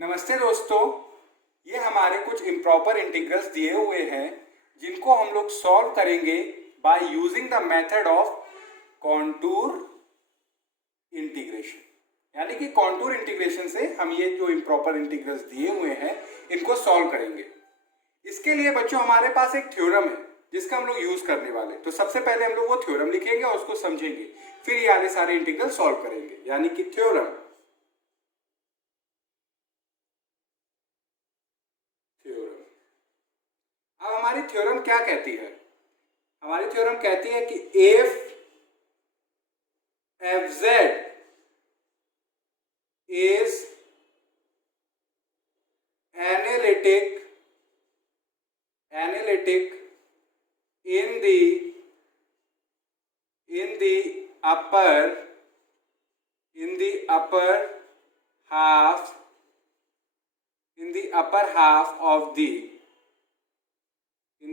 नमस्ते दोस्तों, ये हमारे कुछ इम्प्रॉपर इंटीग्रल्स दिए हुए हैं जिनको हम लोग सॉल्व करेंगे by using the method of contour integration. यानी कि कॉन्टूर इंटीग्रेशन से हम ये जो इम्प्रॉपर इंटीग्रल्स दिए हुए हैं इनको सॉल्व करेंगे। इसके लिए बच्चों हमारे पास एक थ्योरम है जिसका हम लोग यूज करने वाले हैं। तो सबसे पहले हम लोग वो थ्योरम लिखेंगे और उसको समझेंगे, फिर ये आगे सारे इंटीग्रल सॉल्व करेंगे। यानी कि थ्योरम अब हमारी थ्योरम क्या कहती है? हमारी थ्योरम कहती है कि if F Z is analytic in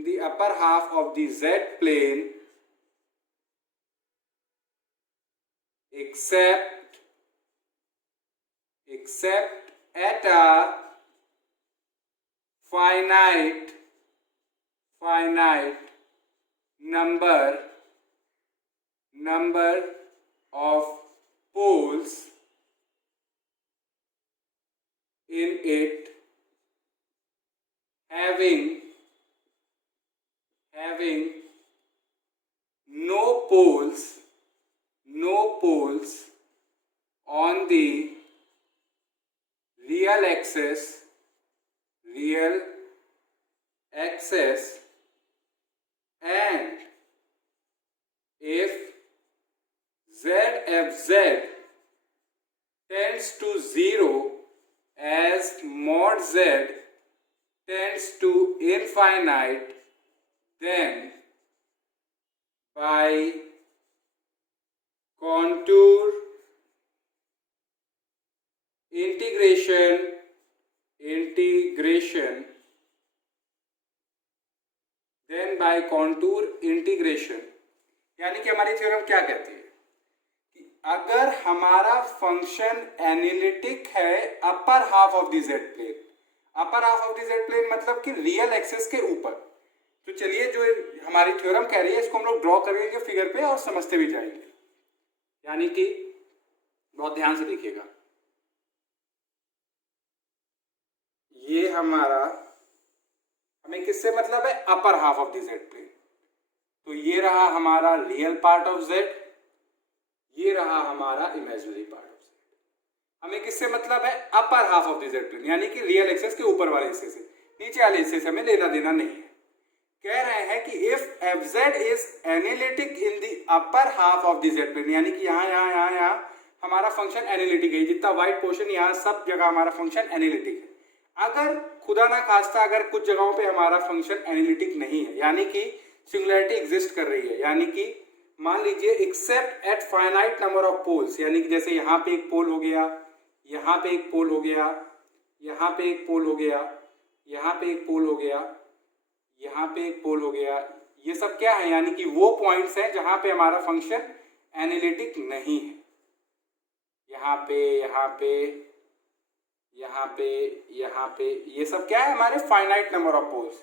the upper half of the z plane except at a finite number of poles in it, having no poles on the real axis and if zfz tends to 0 as mod z tends to infinite, then by contour integration यानी कि हमारी theorem क्या कहती है कि अगर हमारा function analytic है upper half of the Z plane, upper half of the Z plane मतलब कि रियल एक्सिस के ऊपर। तो चलिए जो हमारी थ्योरम कह रही है इसको हम लोग ड्रॉ करेंगे फिगर पे और समझते भी जाएंगे। यानी कि बहुत ध्यान से देखिएगा, ये हमारा हमें किससे मतलब है? Upper half of the Z plane. तो ये रहा हमारा रियल पार्ट ऑफ जेड, ये रहा हमारा इमेजिनरी पार्ट ऑफ जेड। हमें किससे मतलब है? Upper half of the Z plane, यानी कि रियल एक्सिस के ऊपर वाले हिस्से से। नीचे वाले हिस्से से हमें लेना देना नहीं है। कह रहे हैं कि if F Z is analytic in the upper half of the Z plane, यानी कि यहाँ हमारा फंक्शन एनालिटिक है। जितना व्हाइट पोर्शन यहाँ सब जगह हमारा फंक्शन एनालिटिक है। अगर खुदा ना खास्ता अगर कुछ जगहों पे हमारा फंक्शन एनालिटिक नहीं है, यानी कि सिंगुलैरिटी एग्जिस्ट कर रही है, यानी कि मान लीजिए except at finite number of poles, यानी कि जैसे यहाँ पे एक पोल हो गया, यहाँ पे एक पोल हो गया, यहाँ पे एक पोल हो गया, यहाँ पे एक पोल हो गया, यहाँ पे एक पोल हो गया, ये सब क्या है? यानी कि वो पॉइंट्स हैं जहाँ पे हमारा फंक्शन एनालिटिक नहीं है। यहाँ पे ये सब क्या है? हमारे फाइनाइट नंबर ऑफ पोल्स।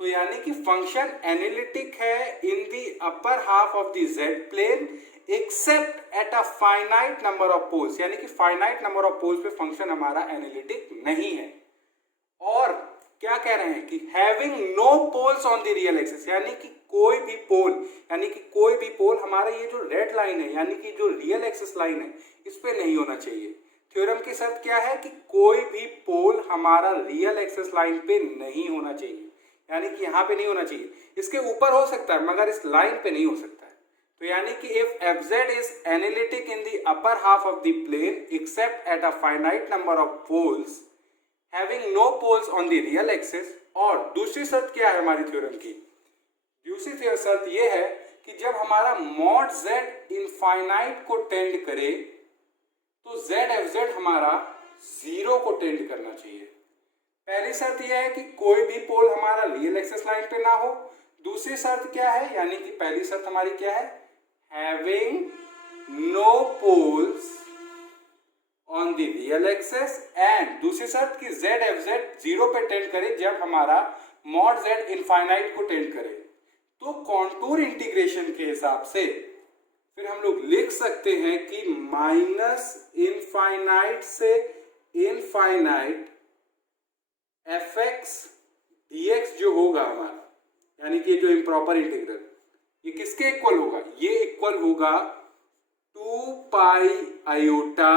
तो यानी कि फंक्शन एनालिटिक है in the upper half of the Z plane except at a finite number of poles, यानी कि फाइनाइट नंबर ऑफ पोल्स पे फंक्शन हमारा एनालिटिक नहीं है। और क्या कह रहे हैं कि having no poles on the real axis, यानी कि कोई भी पोल हमारा ये जो रेड लाइन है, यानी कि जो रियल एक्सिस लाइन है, इस पे नहीं होना चाहिए। थ्योरम की शर्त क्या है कि कोई भी पोल हमारा रियल एक्सिस लाइन पे नहीं होना चाहिए, यानी कि यहाँ पे नहीं होना चाहिए। इसके ऊपर हो सकता है मगर इस लाइन पे नहीं हो सकता है। तो यानी कि if F Z is analytic in the upper half of the plane except at a finite number of poles having no poles on the real axis. और दूसरी शर्त क्या है हमारी थ्योरम की? दूसरी शर्त ये है कि जब हमारा मॉड जेड इनफाइनाइट को टेंड करे तो जेड एफ जेड हमारा 0 को टेंड करना चाहिए। पहली शर्त यह है कि कोई भी पोल हमारा रियल एक्सिस लाइन पे ना हो। दूसरी शर्त क्या है? यानी कि पहली शर्त हमारी क्या है? Having no poles on on the real axis and दूसरी शर्त कि z f z 0 पे टेंड करे जब हमारा मॉड z इनफाइनाइट को टेंड करे। तो कॉन्टूर इंटीग्रेशन के हिसाब से फिर हम लोग लिख सकते हैं कि माइनस इनफाइनाइट से infinite F x D x जो होगा हमारा, यानी कि जो इम्प्रॉपर इंटीग्रल, ये किसके इक्वल होगा? ये इक्वल होगा 2 pi iota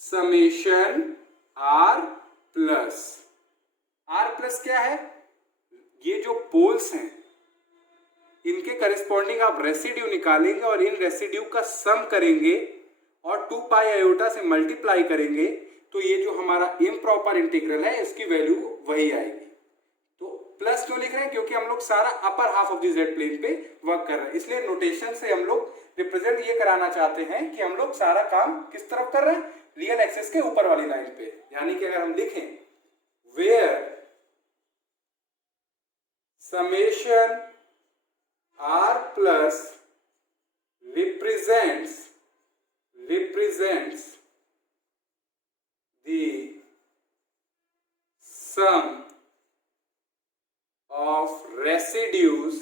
summation R plus. Are plus क्या है? ये जो पोल्स हैं इनके करेस्पॉन्डिंग आप रेसिड्यू निकालेंगे और इन रेसिड्यू का सम करेंगे और 2 पाई आयोटा से मल्टीप्लाई करेंगे, तो ये जो हमारा इम्प्रॉपर इंटीग्रल है इसकी वैल्यू वही आएगी। तो प्लस क्यों लिख रहे हैं? क्योंकि हम लोग सारा upper half of the Z plane पे वर्क कर रहे हैं, इसलिए नोटेशन से हम लोग रिप्रेजेंट ये कराना चाहते हैं कि हम लोग सारा काम किस तरफ कर रहे हैं? रियल एक्सिस के ऊपर वाली लाइन पे। यानी कि अगर हम लिखें where summation r plus represents the sum of residues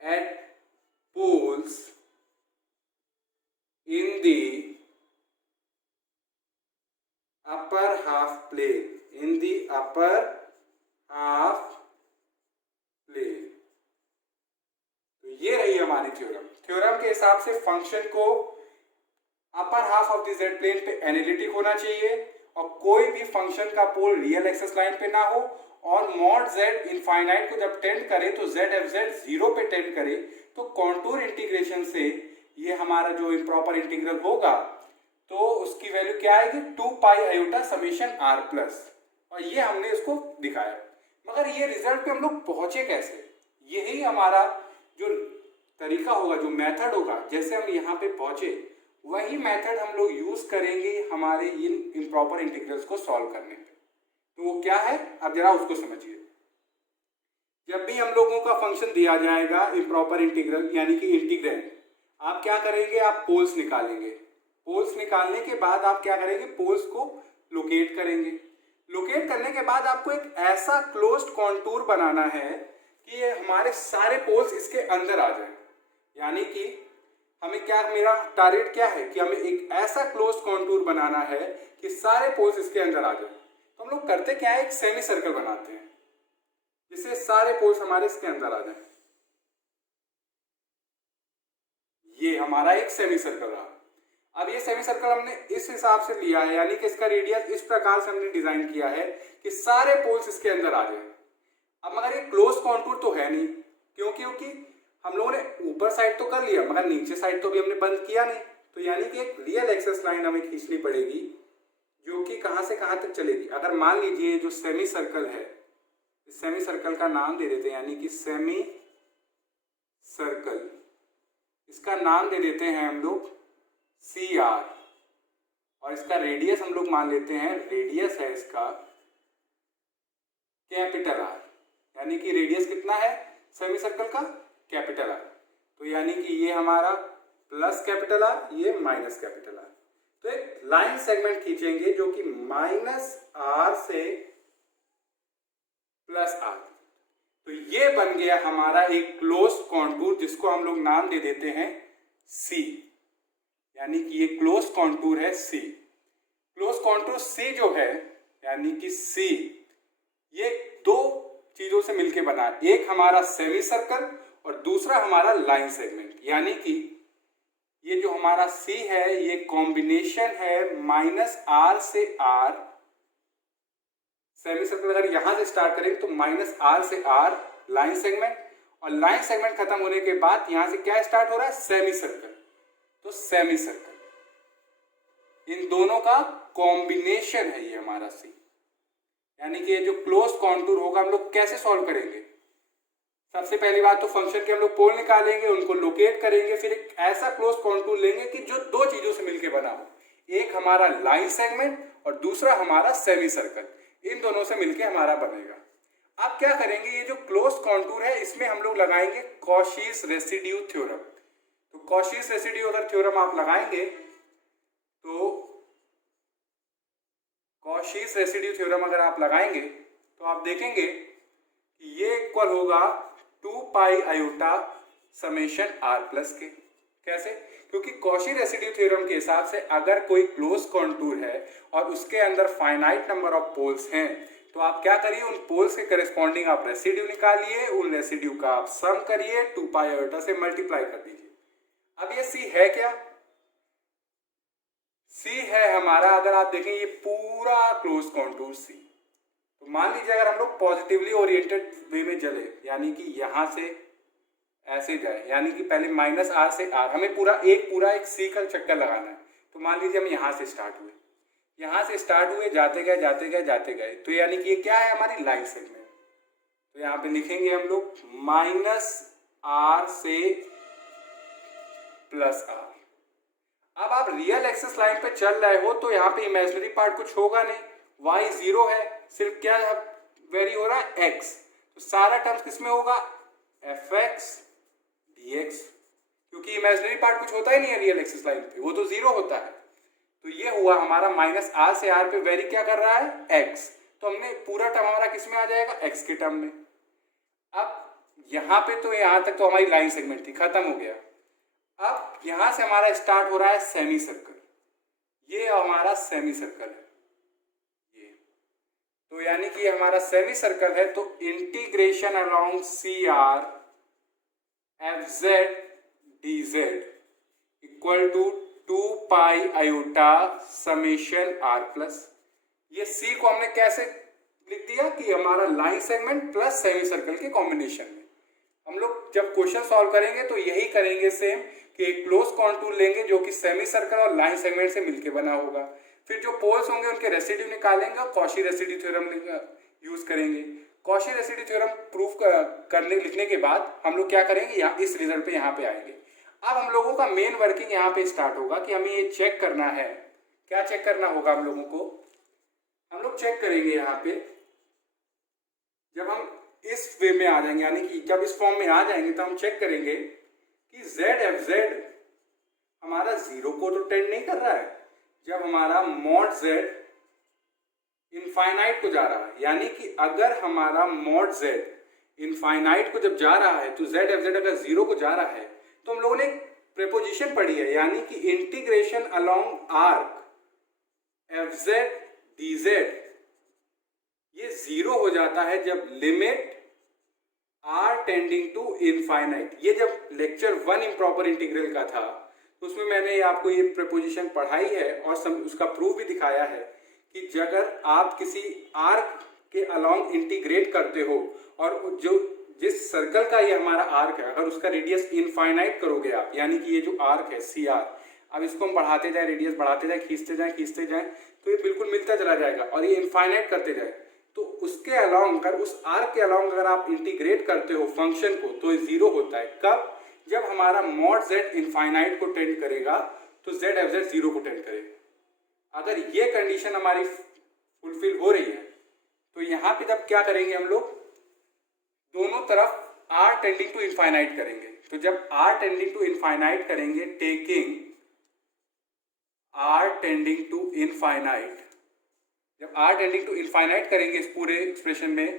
at poles in the upper half plane, तो ये रही हमारी थ्योरम के हिसाब से फंक्शन को upper half of the Z plane पे एनालिटिक होना चाहिए और कोई भी फंक्शन का पोल रियल एक्सिस लाइन पे ना हो, और मॉड z इनफाइनाइट को जब टेंड करे तो z f z 0 पे टेंड करे। तो कॉन्टूर इंटीग्रेशन से ये हमारा जो इम्प्रॉपर इंटीग्रल होगा तो उसकी वैल्यू क्या आएगी? 2 pi iota summation r plus, और ये हमने इसको दिखाया। मगर ये रिजल्ट पे हम लोग पहुंचे कैसे? यही हमारा जो तरीका होगा, जो मेथड होगा, जैसे हम यहाँ पे पहुंचे वही मेथड हम लोग यूज करेंगे हमारे इन इम्प्रॉपर इंटीग्रल्स को सॉल्व करने पे। तो वो क्या है, अब जरा उसको समझिए। जब भी हम लोगों का फंक्शन दिया जाएगा इम्प्रॉपर इंटीग्रल यानी कि इंटीग्रैंड, आप क्या करेंगे? आप पोल्स निकालेंगे। पोल्स निकालने के बाद आप क्या करेंगे? पोल्स को लोकेट करेंगे। लोकेट करने के बाद आपको एक ऐसा क्लोज्ड कॉन्टूर बनाना है कि ये हमारे सारे पोल्स इसके अंदर आ जाए। यानी कि हमें क्या, मेरा टारगेट क्या है कि हमें एक ऐसा क्लोज्ड कॉन्टूर बनाना है कि सारे पोल्स इसके अंदर आ जाए। तो हम लोग करते क्या है? एक सेमी सर्कल बनाते हैं जिससे सारे पोल्स हमारे इसके अंदर आ जाए। ये हमारा एक सेमी सर्कल रहा। अब ये सेमी सर्कल हमने इस हिसाब से लिया है, यानी कि इसका रेडियस इस प्रकार से हमने डिजाइन किया है कि सारे पोल्स इसके अंदर आ जाए। अब मगर ये क्लोज कॉन्टूर तो है नहीं, क्योंकि हम लोगों ने ऊपर साइड तो कर लिया मगर नीचे साइड तो भी हमने बंद किया नहीं। तो यानी कि एक रियल एक्सेस लाइन हमें खींचनी पड़ेगी जो कि कहां से कहां तक चलेगी। अगर मान लीजिए जो सेमी सर्कल है, इस सेमी सर्कल का नाम दे देते हैं, यानी कि सेमी सर्कल, इसका नाम दे देते हैं हम लोग CR, और इसका रेडियस हम लोग मान लेते हैं, रेडियस है इसका कैपिटल R, यानी कि रेडियस कितना है सेमी सर्कल का? Capital R। तो यानी कि ये हमारा प्लस कैपिटल R, ये माइनस कैपिटल R। तो एक लाइन सेगमेंट खींचेंगे जो कि -R से +R। तो ये बन गया हमारा एक क्लोज्ड कॉन्टूर जिसको हम लोग नाम दे देते हैं C, यानी कि ये क्लोज कॉन्टूर है C। क्लोज कॉन्टूर C जो है यानी कि C, ये दो चीजों से मिलके बना है, एक हमारा सेमी सर्कल और दूसरा हमारा लाइन सेगमेंट। यानी कि ये जो हमारा C है ये कॉम्बिनेशन है -R से R। सेमी सर्कल अगर यहां से स्टार्ट करें तो -R से R लाइन सेगमेंट, और लाइन सेगमेंट खत्म होने के बाद यहां से क्या स्टार्ट हो रहा है? Semi circle. तो सेमी सर्कल, इन दोनों का कॉम्बिनेशन है ये हमारा C। यानी कि ये जो क्लोज कॉन्टूर होगा हम लोग कैसे सॉल्व करेंगे? सबसे पहली बात तो फंक्शन के हम लोग पोल निकालेंगे, उनको लोकेट करेंगे, फिर एक ऐसा क्लोज कॉन्टूर लेंगे कि जो दो चीजों से मिलकर बना हो, एक हमारा लाइन सेगमेंट और दूसरा हमारा सेमी सर्कल, इन दोनों से मिलकर हमारा बनेगा। अब क्या करेंगे? ये जो क्लोज कॉन्टूर है इसमें हम लोग लगाएंगे कॉशीज रेसिड्यू थ्योरम। तो कॉशीस रेसिड्यू अगर थ्योरम आप लगाएंगे तो कॉशीस रेसिड्यू थ्योरम अगर आप लगाएंगे तो आप देखेंगे कि ये इक्वल होगा 2 pi iota summation r plus के। कैसे? क्योंकि कॉशी रेसिड्यू थ्योरम के हिसाब से अगर कोई क्लोज कॉन्टूर है और उसके अंदर फाइनाइट नंबर ऑफ पोल्स हैं तो आप क्या करिए, उन पोल्स के करस्पॉन्डिंग आप रेसिड्यू निकालिए, उन रेसिड्यू का आप सम करिए, 2 पाई आयोटा से मल्टीप्लाई कर दीजिए। अब ये C है क्या? C है हमारा, अगर आप देखें ये पूरा क्लोज कॉन्टूर C। तो मान लीजिए अगर हम लोग पॉजिटिवली ओरिएंटेड वे में चले, यानी कि यहां से ऐसे जाए, यानी कि पहले -r से r, हमें पूरा एक C का चक्कर लगाना है। तो मान लीजिए हम यहां से स्टार्ट हुए, जाते गए, तो यानी कि ये क्या है, हमारी लाइन सेगमेंट। तो यहाँ पे लिखेंगे हम लोग -r से +r। अब आप रियल एक्सिस लाइन पे चल रहे हो तो यहाँ पे इमेजिनरी पार्ट कुछ होगा नहीं, y 0 है, सिर्फ क्या वेरी हो रहा है, x। तो सारा टर्म्स किसमें होगा, fx dx, क्योंकि इमेजिनरी पार्ट कुछ होता ही नहीं है रियल एक्सिस लाइन पे, वो तो 0 होता है। तो ये हुआ हमारा -r से r पे वेरी क्या कर रहा है, x। तो हमने पूरा टर्म हमारा किसमें आ जाएगा, x के टर्म में। अब यहाँ पे तो यहाँ तक तो हमारी लाइन सेगमेंट थी, खत्म हो गया। अब यहां से हमारा स्टार्ट हो रहा है सेमी सर्कल, ये हमारा सेमी सर्कल है ये। तो यानी कि हमारा सेमी सर्कल है, तो integration along CR FZ DZ equal to 2 pi iota summation r plus. ये C को हमने कैसे लिख दिया कि हमारा line segment plus semi circle के कॉम्बिनेशन में। हम लोग जब क्वेश्चन सॉल्व करेंगे तो यही करेंगे सेम, कि एक क्लोज कॉन्टूर लेंगे जो कि सेमी सर्कल और लाइन सेगमेंट से मिलके बना होगा, फिर जो पोल्स होंगे उनके रेसिड्यू निकालेंगे और कॉशी रेसिड्यू थ्योरम यूज करेंगे। कॉशी रेसिड्यू थ्योरम प्रूफ करने लिखने के बाद हम लोग क्या करेंगे, यहाँ इस रिजल्ट पे यहाँ पे आएंगे। अब हम लोगों का मेन वर्किंग यहाँ पे स्टार्ट होगा कि हमें ये चेक करना है, क्या चेक करना होगा हम लोगों को, हम लोग चेक करेंगे यहाँ पे, जब हम इस वे में आ जाएंगे, यानी कि जब इस फॉर्म में आ जाएंगे तो हम चेक करेंगे कि ZFZ हमारा 0 को तो टेंड नहीं कर रहा है। जब हमारा mod Z इनफाइनाइट को जा रहा है, यानी कि अगर हमारा mod Z इनफाइनाइट को जब जा रहा है तो ZFZ अगर 0 को जा रहा है तो हम लोगों ने प्रेपोजिशन पढ़ी है, यानी कि integration along arc FZ DZ ये 0 हो जाता है जब limit r tending to infinite. ये जब लेक्चर 1 इम्प्रॉपर इंटीग्रल का था तो उसमें मैंने आपको ये प्रेपोजिशन पढ़ाई है और उसका प्रूफ भी दिखाया है कि अगर आप किसी आर्क के अलोंग इंटीग्रेट करते हो और जो जिस सर्कल का ये हमारा आर्क है, अगर उसका रेडियस इनफाइनाइट करोगे आप, यानी कि ये जो आर्क है CR, अब इसको हम बढ़ाते जाए, रेडियस बढ़ाते जाए, खींचते जाए तो ये बिल्कुल मिलता चला जाएगा और ये इनफाइनाइट करते जाए, तो उसके अलोंग अगर उस आर्क के अलोंग अगर आप इंटीग्रेट करते हो फंक्शन को तो ये 0 होता है। कब? जब हमारा mod Z इनफाइनाइट को टेंड करेगा तो ZFZ 0 को टेंड करेगा। अगर ये कंडीशन हमारी फुलफिल हो रही है तो यहाँ पे जब क्या करेंगे हम लोग, दोनों तरफ r टेंडिंग टू इनफाइनाइट करेंगे। तो जब r टेंडिंग टू इनफाइनाइट करेंगे, taking r tending to infinite, जब r टेंडिंग टू इनफाइनाइट करेंगे इस पूरे एक्सप्रेशन में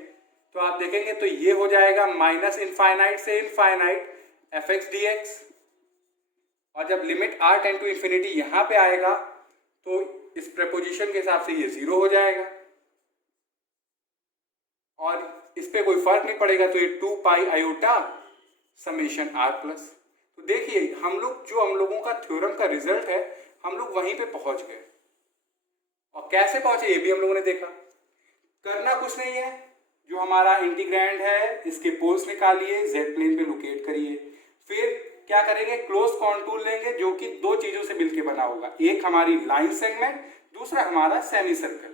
तो आप देखेंगे तो ये हो जाएगा माइनस इनफाइनाइट से इनफाइनाइट fx dx, और जब limit r tend to infinity यहाँ पे आएगा तो इस प्रपोजिशन के हिसाब से ये 0 हो जाएगा और इस पे कोई फर्क नहीं पड़ेगा, तो ये 2 pi iota summation r plus. तो देखिए हम लोगों का थ्योरम का रिजल्ट है, हम लोग वहीं पे पहुंच गए। और कैसे पहुंचे ये भी हम लोगों ने देखा। करना कुछ नहीं है, जो हमारा इंटीग्रैंड है इसके पोल्स निकालिए, z प्लेन पे लोकेट करिए, फिर क्या करेंगे, क्लोज कॉन्टूर लेंगे जो कि दो चीजों से मिलके बना होगा, एक हमारी लाइन सेगमेंट, दूसरा हमारा सेमी सर्कल।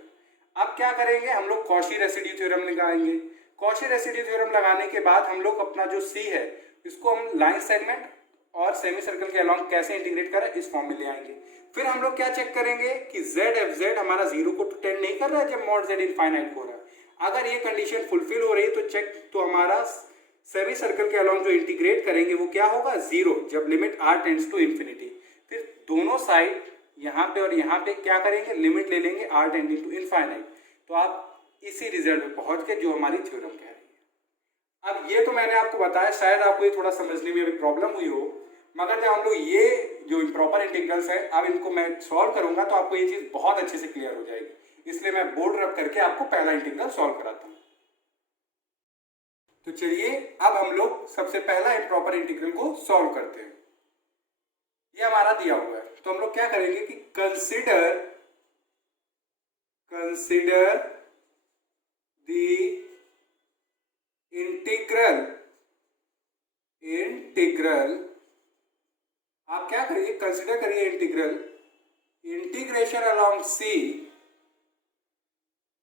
अब क्या करेंगे, हम लोग कॉशी रेसिड्यू थ्योरम लगाएंगे। कॉशी रेसिड्यू थ्योरम लगाने के बाद हम लोग अपना जो C है इसको हम लाइन सेगमेंट और सेमी सर्कल के अलोंग कैसे इंटीग्रेट करें इस फॉर्म में ले आएंगे। फिर हम लोग क्या चेक करेंगे कि ZFZ हमारा 0 को टेंड नहीं कर रहा है जब mod Z इनफाइनाइट हो रहा है। अगर ये कंडीशन फुलफिल हो रही है तो चेक, तो हमारा सेमी सर्कल के अलॉन्ग जो इंटीग्रेट करेंगे वो क्या होगा, 0, जब limit r tends to infinity. फिर दोनों साइड यहाँ पे और यहाँ पे क्या करेंगे, लिमिट ले लेंगे r टेंडिंग टू इनफाइनाइट। तो आप इसी रिजल्ट पे पहुंच गए जो हमारी थ्योरम कह रही है। अब ये तो मैंने आपको बताया, शायद आपको ये थोड़ा समझने में अभी प्रॉब्लम हुई हो, मगर जब हम लोग ये जो इम्प्रॉपर इंटीग्रल्स है अब इनको मैं सॉल्व करूंगा तो आपको ये चीज बहुत अच्छे से क्लियर हो जाएगी। इसलिए मैं बोर्ड रब करके आपको पहला इंटीग्रल सॉल्व कराता हूँ। तो चलिए अब हम लोग सबसे पहला इम्प्रॉपर इंटीग्रल को सॉल्व करते हैं। ये हमारा दिया हुआ है, तो हम लोग क्या करेंगे कि कंसिडर द इंटीग्रल आप क्या करिए, कंसिडर करिए integration along C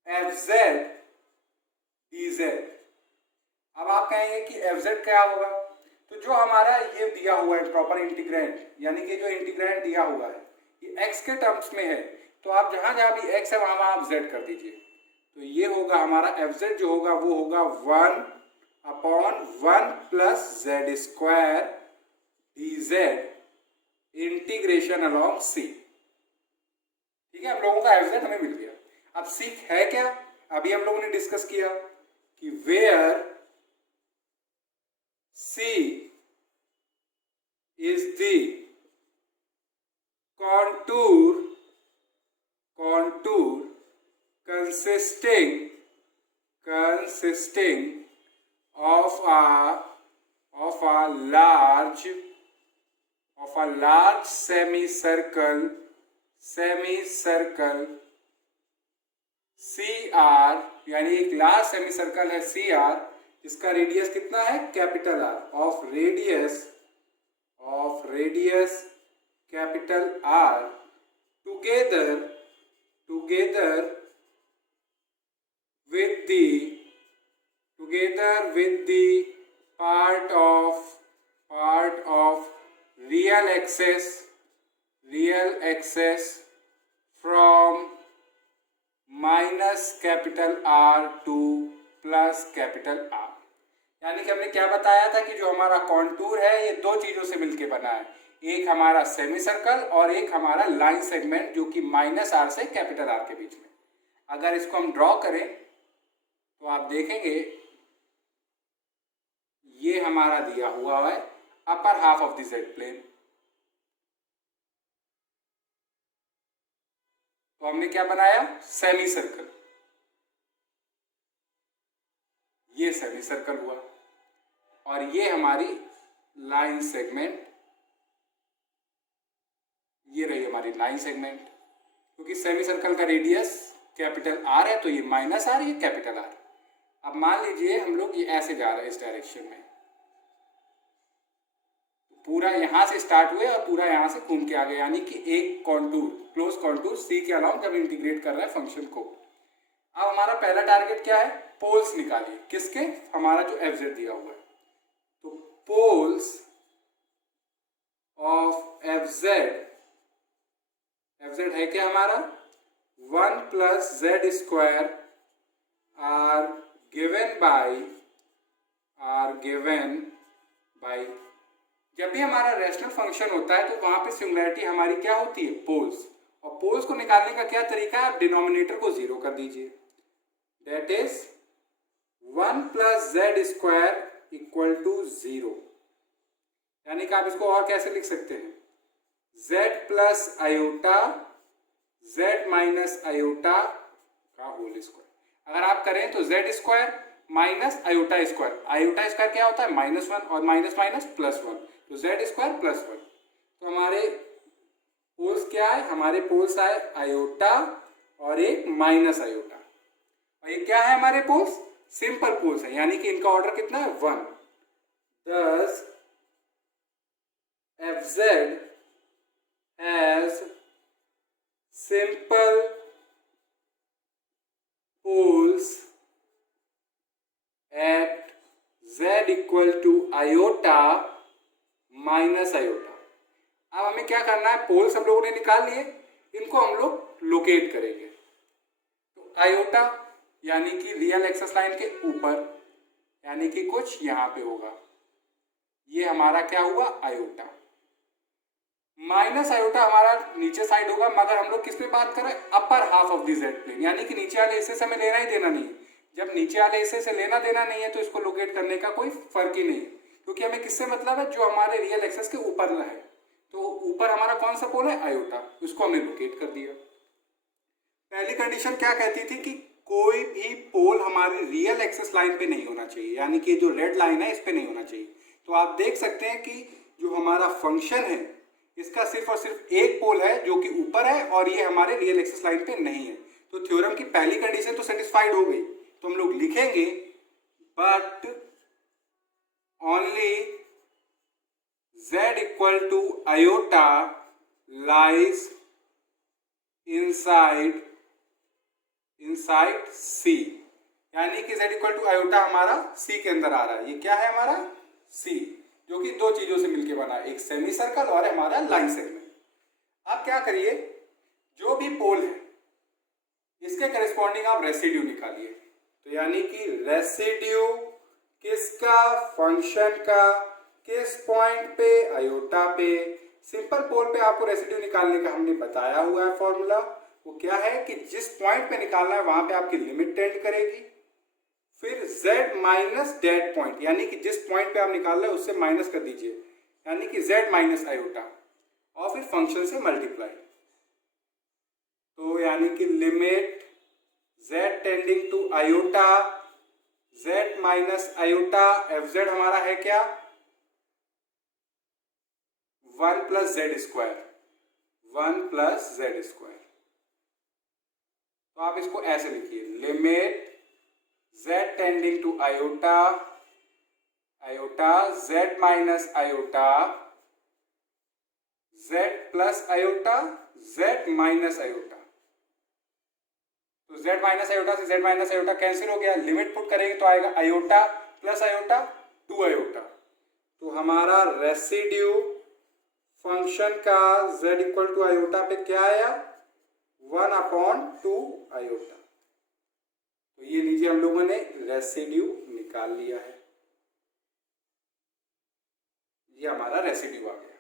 F Z D Z. अब आप कहेंगे कि एफ जेड क्या होगा, तो जो हमारा ये दिया हुआ है प्रॉपर इंटीग्रेंड, यानी कि जो इंटीग्रेंड दिया हुआ है ये एक्स के टर्म्स में है, तो आप जहां जहां भी एक्स है वहां आप जेड कर दीजिए। तो ये होगा हमारा एफ जेड जो होगा वो होगा 1/1 plus Z square d z integration along c. ठीक है, हम लोगों का एफ जेड हमें मिल गया। अब सी है क्या, अभी हम लोगों ने डिस्कस किया कि where C is the contour consisting of a large semicircle CR, यानी एक लार्ज सेमी सर्कल है CR जिसका रेडियस कितना है, capital R, of radius capital R together with the part of real axis from minus capital R to plus capital R। यानी कि हमने क्या बताया था कि जो हमारा कॉन्टूर है ये दो चीजों से मिलकर बना है, एक हमारा सेमी सर्कल और एक हमारा लाइन सेगमेंट जो कि माइनस आर से कैपिटल आर के बीच में। अगर इसको हम ड्रॉ करें तो आप देखेंगे ये हमारा दिया हुआ है upper half of the Z plane. तो हमने क्या बनाया, सेमी सर्कल, ये सेमी सर्कल हुआ और ये हमारी लाइन सेगमेंट, ये रही हमारी लाइन सेगमेंट। क्योंकि सेमी सर्कल का रेडियस कैपिटल आर है तो ये माइनस आर, ये कैपिटल आर। अब मान लीजिए हम लोग ये ऐसे जा रहे हैं इस डायरेक्शन में, पूरा यहां से स्टार्ट हुए और पूरा यहां से घूम के आ गए, यानी कि एक कॉन्टूर, क्लोज कॉन्टूर सी के अलाउंग जब इंटीग्रेट कर रहे हैं फंक्शन को। अब हमारा पहला टारगेट क्या है, पोल्स निकालिए, किसके, हमारा जो एफ जेड दिया हुआ है। तो पोल्स ऑफ एफ जेड है क्या हमारा 1 plus Z square are given by जब भी हमारा रैशनल फंक्शन होता है तो वहां पे सिंगुलैरिटी हमारी क्या होती है, पोल्स। और पोल्स को निकालने का क्या तरीका है, आप डिनोमिनेटर को 0 कर दीजिए, that is 1 plus Z square equal to 0। यानी कि आप इसको और कैसे लिख सकते हैं, z plus iota z minus iota का होल स्क्वायर। अगर आप करें तो z square minus iota square, iota square क्या होता है, -1 और माइनस माइनस +1, तो z स्क्वायर +1। तो हमारे पोल्स क्या है, हमारे पोल्स आए आयोटा और एक माइनस आयोटा, और ये क्या है हमारे पोल्स, सिंपल पोल्स है, यानी कि इनका ऑर्डर कितना है 1। thus fz has simple poles at z equal to iota minus iota. अब हमें क्या करना है, पोल्स हम लोगों ने निकाल लिए, इनको हम लोग लोकेट करेंगे। तो आयोटा यानी कि रियल एक्सिस लाइन के ऊपर, यानी कि कुछ यहाँ पे होगा, ये हमारा क्या हुआ आयोटा। माइनस आयोटा हमारा नीचे साइड होगा, मगर हम लोग किस पे बात कर रहे हैं, upper half of the Z plane, यानी कि नीचे वाले हिस्से से हमें लेना ही देना नहीं है। जब नीचे वाले हिस्से से लेना देना नहीं है तो इसको लोकेट करने का कोई फर्क ही नहीं है, क्योंकि हमें किससे मतलब है, जो हमारे रियल एक्सेस के ऊपर है। तो ऊपर हमारा कौन सा पोल है, आयोटा, उसको हमने लोकेट कर दिया। पहली कंडीशन क्या कहती थी कि कोई भी पोल हमारी रियल एक्सेस लाइन पे नहीं होना चाहिए, यानी कि जो रेड लाइन है इस पे नहीं होना चाहिए। तो आप देख सकते हैं कि जो हमारा फंक्शन है इसका सिर्फ और सिर्फ एक पोल है जो कि ऊपर है, और ये हमारे रियल एक्सेस लाइन पे नहीं है। तो थ्योरम की पहली कंडीशन तो सेटिस्फाइड हो गई। तो हम लोग लिखेंगे but only z equal to iota lies inside C, यानी कि z इक्वल टू आयोटा हमारा C के अंदर आ रहा है। ये क्या है हमारा C, जो कि दो चीजों से मिलकर बना, एक सेमी सर्कल और हमारा लाइन सेगमेंट। आप क्या करिए, जो भी पोल है इसके करस्पॉन्डिंग आप रेसिड्यू निकालिए। तो यानी कि रेसिड्यू किसका, फंक्शन का, किस पॉइंट पे, आयोटा पे। सिंपल पोल पे आपको रेसिड्यू निकालने का हमने बताया हुआ है फॉर्मूला। वो क्या है कि जिस पॉइंट पे निकालना है वहां पे आपकी लिमिट टेंड करेगी, फिर z माइनस डेड पॉइंट, यानी कि जिस पॉइंट पे आप निकाल रहे हैं उससे माइनस कर दीजिए, यानी कि z माइनस आयोटा, और फिर फंक्शन से मल्टीप्लाई। तो यानी कि limit z tending to iota, z minus iota, fz हमारा है क्या, 1 plus Z square, 1 plus Z square. तो आप इसको ऐसे लिखिए, limit z tending to iota, iota z minus iota, z plus iota, z minus iota. तो z माइनस आयोटा से z माइनस आयोटा कैंसिल हो गया, लिमिट पुट करेंगे तो आएगा आयोटा प्लस आयोटा 2 आयोटा। तो हमारा रेसिड्यू फंक्शन का z इक्वल टू आयोटा पे क्या आया, 1/2 आयोटा। तो ये लीजिए हम लोगों ने रेसिड्यू निकाल लिया है, ये हमारा रेसिड्यू आ गया।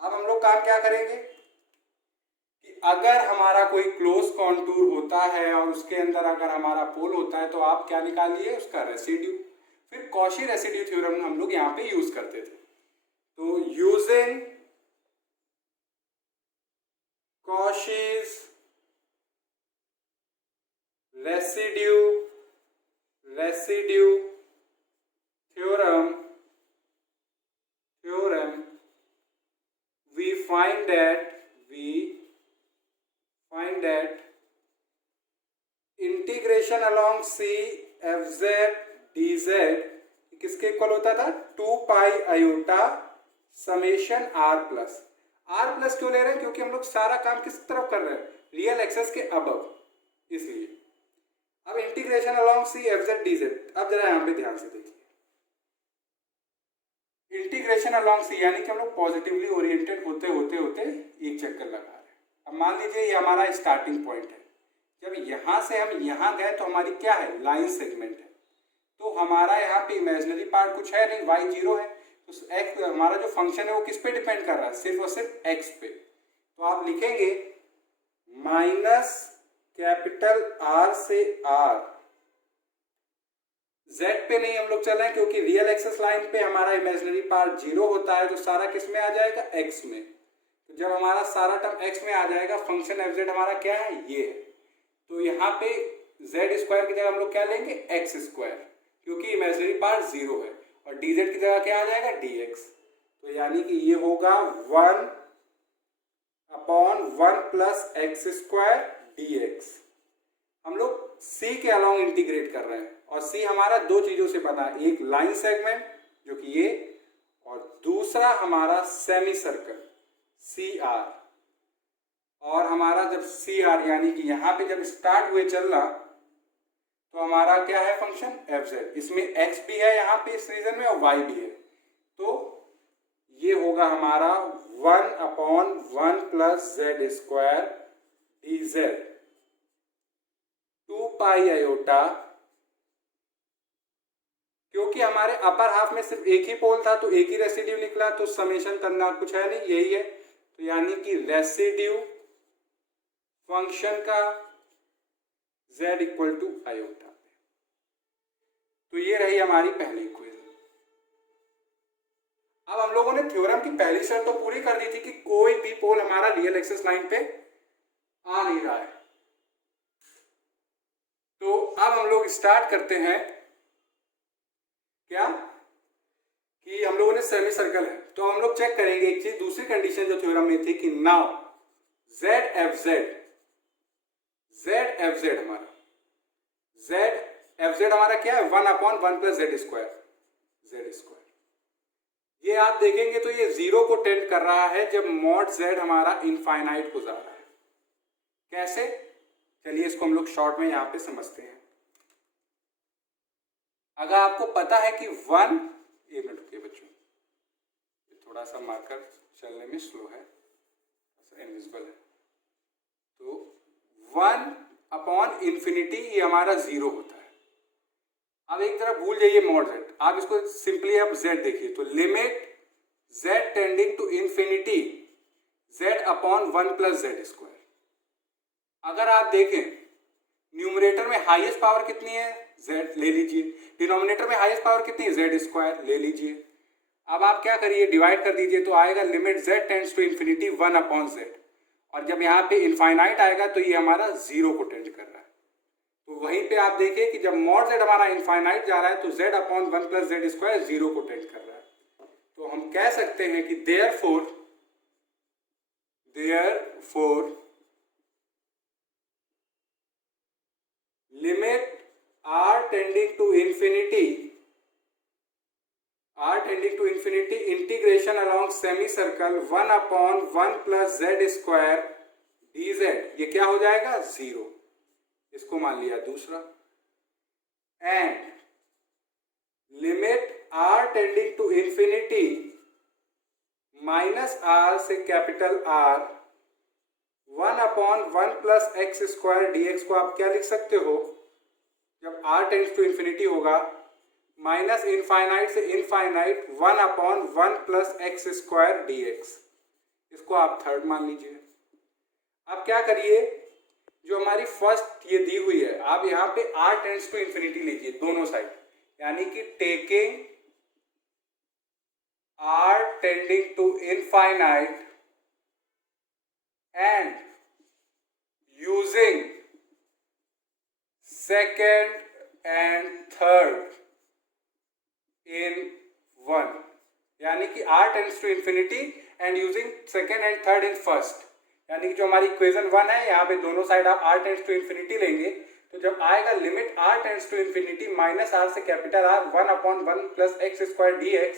अब हम लोग काम क्या करेंगे कि अगर हमारा कोई क्लोज कॉन्टूर होता है और उसके अंदर अगर हमारा पोल होता है तो आप क्या निकालिए, उसका रेसिड्यू। फिर कॉशी रेसिड्यू थ्योरम हम लोग यहाँ पे यूज करते थे। तो using Cauchy's residue theorem, we find that integration along C fz dz किसके इक्वल होता था, 2 pi iota summation r plus. Are plus क्यों ले रहे हैं, क्योंकि हम लोग सारा काम किस तरफ कर रहे हैं, रियल एक्सेस के अबव, इसलिए। अब integration along C F Z D Z, अब जरा यहां पे ध्यान से देखिए, इंटीग्रेशन अलोंग सी यानी कि हम लोग पॉजिटिवली ओरिएंटेड होते होते होते एक चक्कर लगा रहे हैं। अब मान लीजिए ये हमारा स्टार्टिंग पॉइंट है, जब यहां से हम यहां गए तो हमारी क्या है, लाइन सेगमेंट है। तो हमारा यहाँ पे इमेजिनरी पार्ट कुछ है नहीं, y 0 है। तो x हमारा जो फंक्शन है वो किस पे डिपेंड कर रहा है, सिर्फ और सिर्फ x पे। तो आप लिखेंगे माइनस कैपिटल R से R, z पे नहीं हम लोग चल रहे हैं क्योंकि रियल एक्सेस लाइन पे हमारा इमेजिनरी पार्ट 0 होता है, तो सारा किस में आ जाएगा, x में। तो जब हमारा सारा टर्म x में आ जाएगा, फंक्शन एफ जेड हमारा क्या है, ये है। तो यहाँ पे z स्क्वायर की जगह हम लोग क्या लेंगे, x स्क्वायर, क्योंकि इमेजिनरी पार्ट 0 है, और dz की जगह क्या आ जाएगा, dx। तो यानी कि ये होगा 1/1 प्लस एक्स स्क्वायर dx। हम लोग c के अलोंग इंटीग्रेट कर रहे हैं, और c हमारा दो चीजों से बना है, एक लाइन सेगमेंट जो कि ये, और दूसरा हमारा सेमी सर्कल CR। और हमारा जब CR यानी कि यहाँ पे जब स्टार्ट हुए चलना, तो हमारा क्या है फंक्शन fz, इसमें x भी है यहाँ पे इस रीजन में और y भी है। तो ये होगा हमारा 1/1 plus Z square dz, 2 pi iota क्योंकि हमारे अपर हाफ में सिर्फ एक ही पोल था तो एक ही रेसिड्यू निकला, तो समेशन करना कुछ है नहीं, यही है। तो यानी कि रेसिड्यू फंक्शन का z इक्वल टू आयोटा। तो ये रही हमारी पहली इक्वेशन। अब हम लोगों ने थ्योरम की पहली शर्त तो पूरी कर दी थी कि कोई भी पोल हमारा रियल एक्सिस लाइन पे आ नहीं रहा है। तो अब हम लोग स्टार्ट करते हैं क्या कि हम लोगों ने सेमी सर्कल है, तो हम लोग चेक करेंगे एक चीज, दूसरी कंडीशन जो थ्योरम में थी कि नाउ जेड एफ जेड हमारा क्या है, 1/1 + z²। ये आप देखेंगे तो ये 0 को टेंड कर रहा है जब मॉड z हमारा इनफाइनाइट को जा रहा है। कैसे, चलिए इसको हम लोग शॉर्ट में यहां पे समझते हैं। अगर आपको पता है कि 1, एक मिनट रुकिए बच्चों, थोड़ा सा मार्कर चलने में स्लो है, इनविजिबल है। तो 1/∞ ये हमारा 0 होता है। अब एक तरफ भूल जाइए मॉड z, आप इसको सिंपली अब z देखिए, तो limit z tending to infinity z/1 + z²। अगर आप देखें न्यूमरेटर में हाईएस्ट पावर कितनी है, z ले लीजिए, डिनोमिनेटर में हाईएस्ट पावर कितनी है, z² ले लीजिए। अब आप क्या करिए, डिवाइड कर दीजिए, तो आएगा limit z tends to infinity 1/z, और जब यहाँ पे इनफाइनाइट आएगा तो ये हमारा 0 को टेंड कर रहा है। तो वहीं पे आप देखिए कि जब मॉड z हमारा इनफाइनाइट जा रहा है तो z/1 + z² 0 को टेंड कर रहा है। तो हम कह सकते हैं कि therefore limit r tending to infinity integration along semicircle 1/1 + z² dz, ये क्या हो जाएगा, 0। इसको मान लिया दूसरा। And limit r tending to infinity -r से कैपिटल R 1/1 + x² dx को आप क्या लिख सकते हो, जब r टेंड्स टू इन्फिनिटी होगा माइनस इनफाइनाइट से इनफाइनाइट 1/1 + x² dx, इसको आप थर्ड मान लीजिए। अब क्या करिए, जो हमारी फर्स्ट ये दी हुई है, आप यहाँ पे r टेंड्स टू इन्फिनिटी लीजिए दोनों साइड, यानी कि taking r tending to infinite and using second and third in 1, यानी कि r tends to infinity and using second and third in first, यानी कि जो हमारी इक्वेशन 1 है, यहाँ पे दोनों साइड आप r टेंड्स टू इन्फिनिटी लेंगे, तो जब आएगा limit r tends to infinity -r से कैपिटल R 1/1 + x² dx,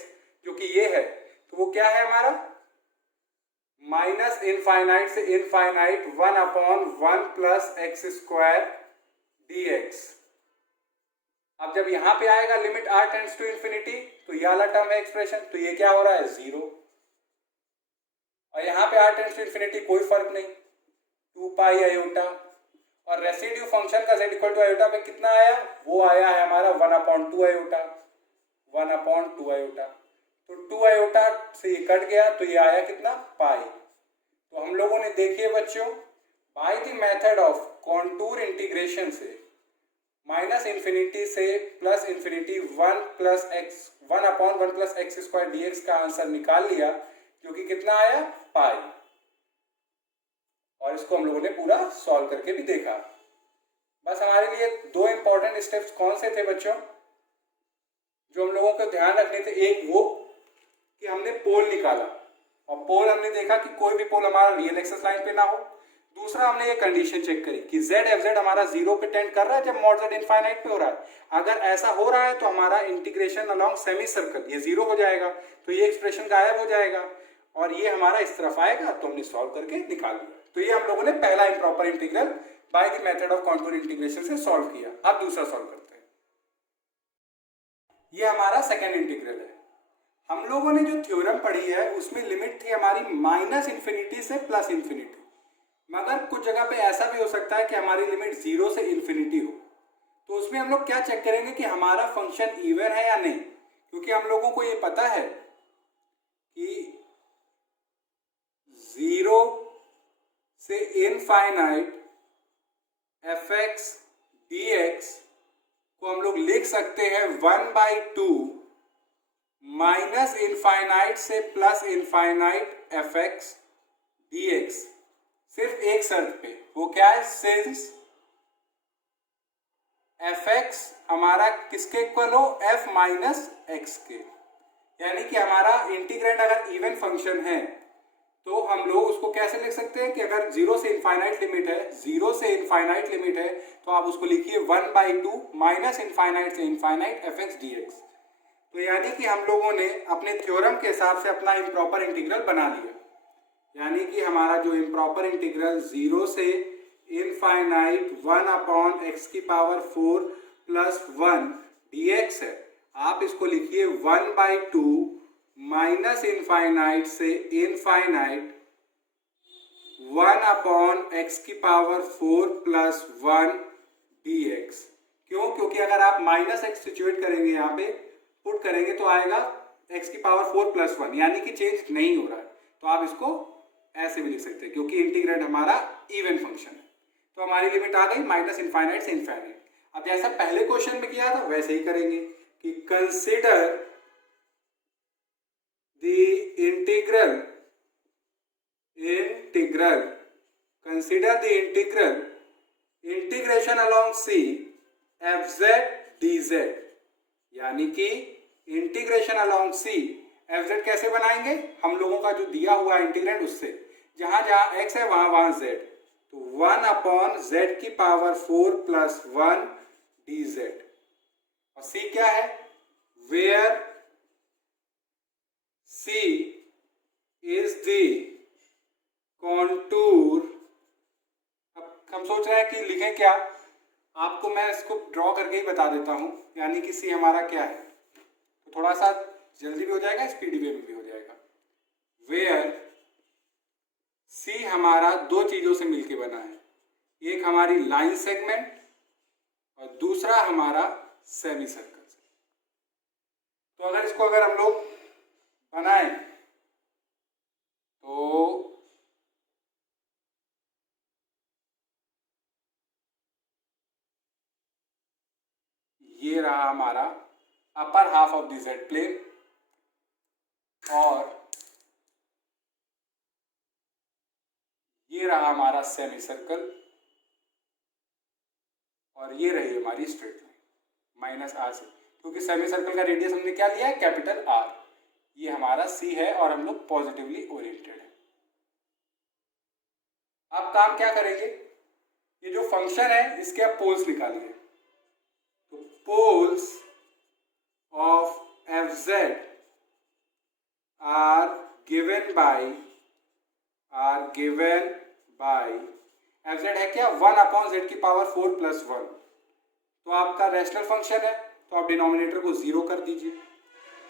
जो कि ये है, तो वो क्या है हमारा माइनस इनफाइनाइट से इनफाइनाइट 1/1 + x² dx। अब जब यहां पे आएगा limit r tends to infinity, तो ये वाला टर्म है एक्सप्रेशन, तो ये क्या हो रहा है, 0। और यहाँ पे r टेंड्स टू इन्फिनिटी कोई फर्क नहीं, 2π आयोटा, और रेसिड्यू फंक्शन का z इक्वल टू आयोटा पे कितना आया, वो आया है हमारा 1/2 आयोटा, 1/2 आयोटा। तो 2 आयोटा से ये कट गया, तो ये आया कितना, पाई। तो हम लोगों ने देखिए बच्चों, by the method of contour integration से -∞ से +∞ 1/1 + x² dx का आंसर निकाल लिया, जो कि कितना आया, पाई। और इसको हम लोगों ने पूरा सॉल्व करके भी देखा। बस हमारे लिए दो इंपॉर्टेंट स्टेप्स कौन से थे बच्चों, जो हम लोगों को ध्यान रखने थे। एक वो कि हमने पोल निकाला, और पोल हमने देखा कि कोई भी पोल हमारा रियल एक्सिस लाइन पे ना हो। दूसरा हमने ये कंडीशन चेक करी कि z f z हमारा 0 पे टेंड कर रहा है जब मॉड z इनफाइनाइट पे हो रहा है। अगर ऐसा हो रहा है तो हमारा इंटीग्रेशन अलोंग सेमी सर्कल ये 0 हो जाएगा, तो ये एक्सप्रेशन गायब हो जाएगा, और ये हमारा इस तरफ आएगा, तो हमने सॉल्व करके निकाल लिया। तो ये हम लोगों ने पहला improper integral by the method of contour integration से सॉल्व किया। अब दूसरा सॉल्व करते हैं। ये हमारा सेकेंड इंटीग्रल है। हम लोगों ने जो थ्योरम पढ़ी है उसमें लिमिट थी हमारी -∞ से +∞, मगर कुछ जगह पे ऐसा भी हो सकता है कि हमारी लिमिट 0 से इन्फिनिटी हो। तो उसमें हम लोग क्या चेक करेंगे कि हमारा फंक्शन इवन है या नहीं, क्योंकि हम लोगों को ये पता है कि 0 से infinite F x D x को हम लोग लिख सकते हैं 1/2 माइनस इनफाइनाइट से plus infinite F x D x, सिर्फ एक शर्त पे। वो क्या है? सिंस एफ एक्स हमारा किसके इक्वल हो? एफ माइनस एक्स के। यानी कि हमारा इंटीग्रेंड अगर इवन फंक्शन है तो हम लोग उसको कैसे लिख सकते हैं कि अगर 0 से इनफाइनाइट लिमिट है, 0 से इनफाइनाइट लिमिट है, तो आप उसको लिखिए 1/2 माइनस इनफाइनाइट से infinite F x D x. तो यानी कि हम लोगों ने अपने थ्योरम के हिसाब से अपना इम्प्रॉपर इंटीग्रल बना लिया। यानी कि हमारा जो इम्प्रॉपर इंटीग्रल 0 से इनफाइनाइट 1/x⁴ प्लस 1 dx है, आप इसको लिखिए 1/2 माइनस इनफाइनाइट से इनफाइनाइट 1/x⁴ प्लस 1 dx। क्यों? क्योंकि अगर आप माइनस एक्स सिचुएट करेंगे, यहाँ पे पुट करेंगे तो आएगा x⁴ प्लस 1, यानी कि चेंज नहीं हो रहा है। तो आप इसको ऐसे भी लिख सकते हैं क्योंकि इंटीग्रेंड हमारा इवन फंक्शन है। तो हमारी लिमिट आ गई माइनस इनफाइनाइट से इनफाइनाइट। अब जैसा पहले क्वेश्चन में किया था वैसे ही करेंगे कि consider the integral integration along c fz dz, यानी कि इंटीग्रेशन अलोंग c fz कैसे बनाएंगे? हम लोगों का जो दिया हुआ इंटीग्रेंड उससे, जहां जहां x है वहां z, तो 1/z⁴ प्लस 1 dz। और c क्या है? Where c is the contour. अब हम सोच रहे हैं कि लिखें क्या, आपको मैं इसको ड्रॉ करके ही बता देता हूं। यानी कि c हमारा क्या है, तो थोड़ा सा जल्दी भी हो जाएगा, स्पीडी वे में भी हो जाएगा। वेयर c हमारा दो चीजों से मिलके बना है, एक हमारी लाइन सेगमेंट और दूसरा हमारा सेमी सर्कल से। तो अगर इसको हम लोग बनाएं तो ये रहा हमारा upper half of the Z plane और ये रहा हमारा सेमी सर्कल और ये रही हमारी स्ट्रेट लाइन माइनस आर से, क्योंकि सेमी सर्कल का रेडियस हमने क्या लिया है? Capital R. ये हमारा सी है और हम लोग पॉजिटिवली ओरिएंटेड है। अब काम क्या करेंगे? ये जो फंक्शन है इसके आप पोल्स निकालिए। तो poles of fz are given by fz है क्या? 1/z⁴ plus 1। तो आपका रैशनल फंक्शन है तो आप डिनोमिनेटर को 0 कर दीजिए।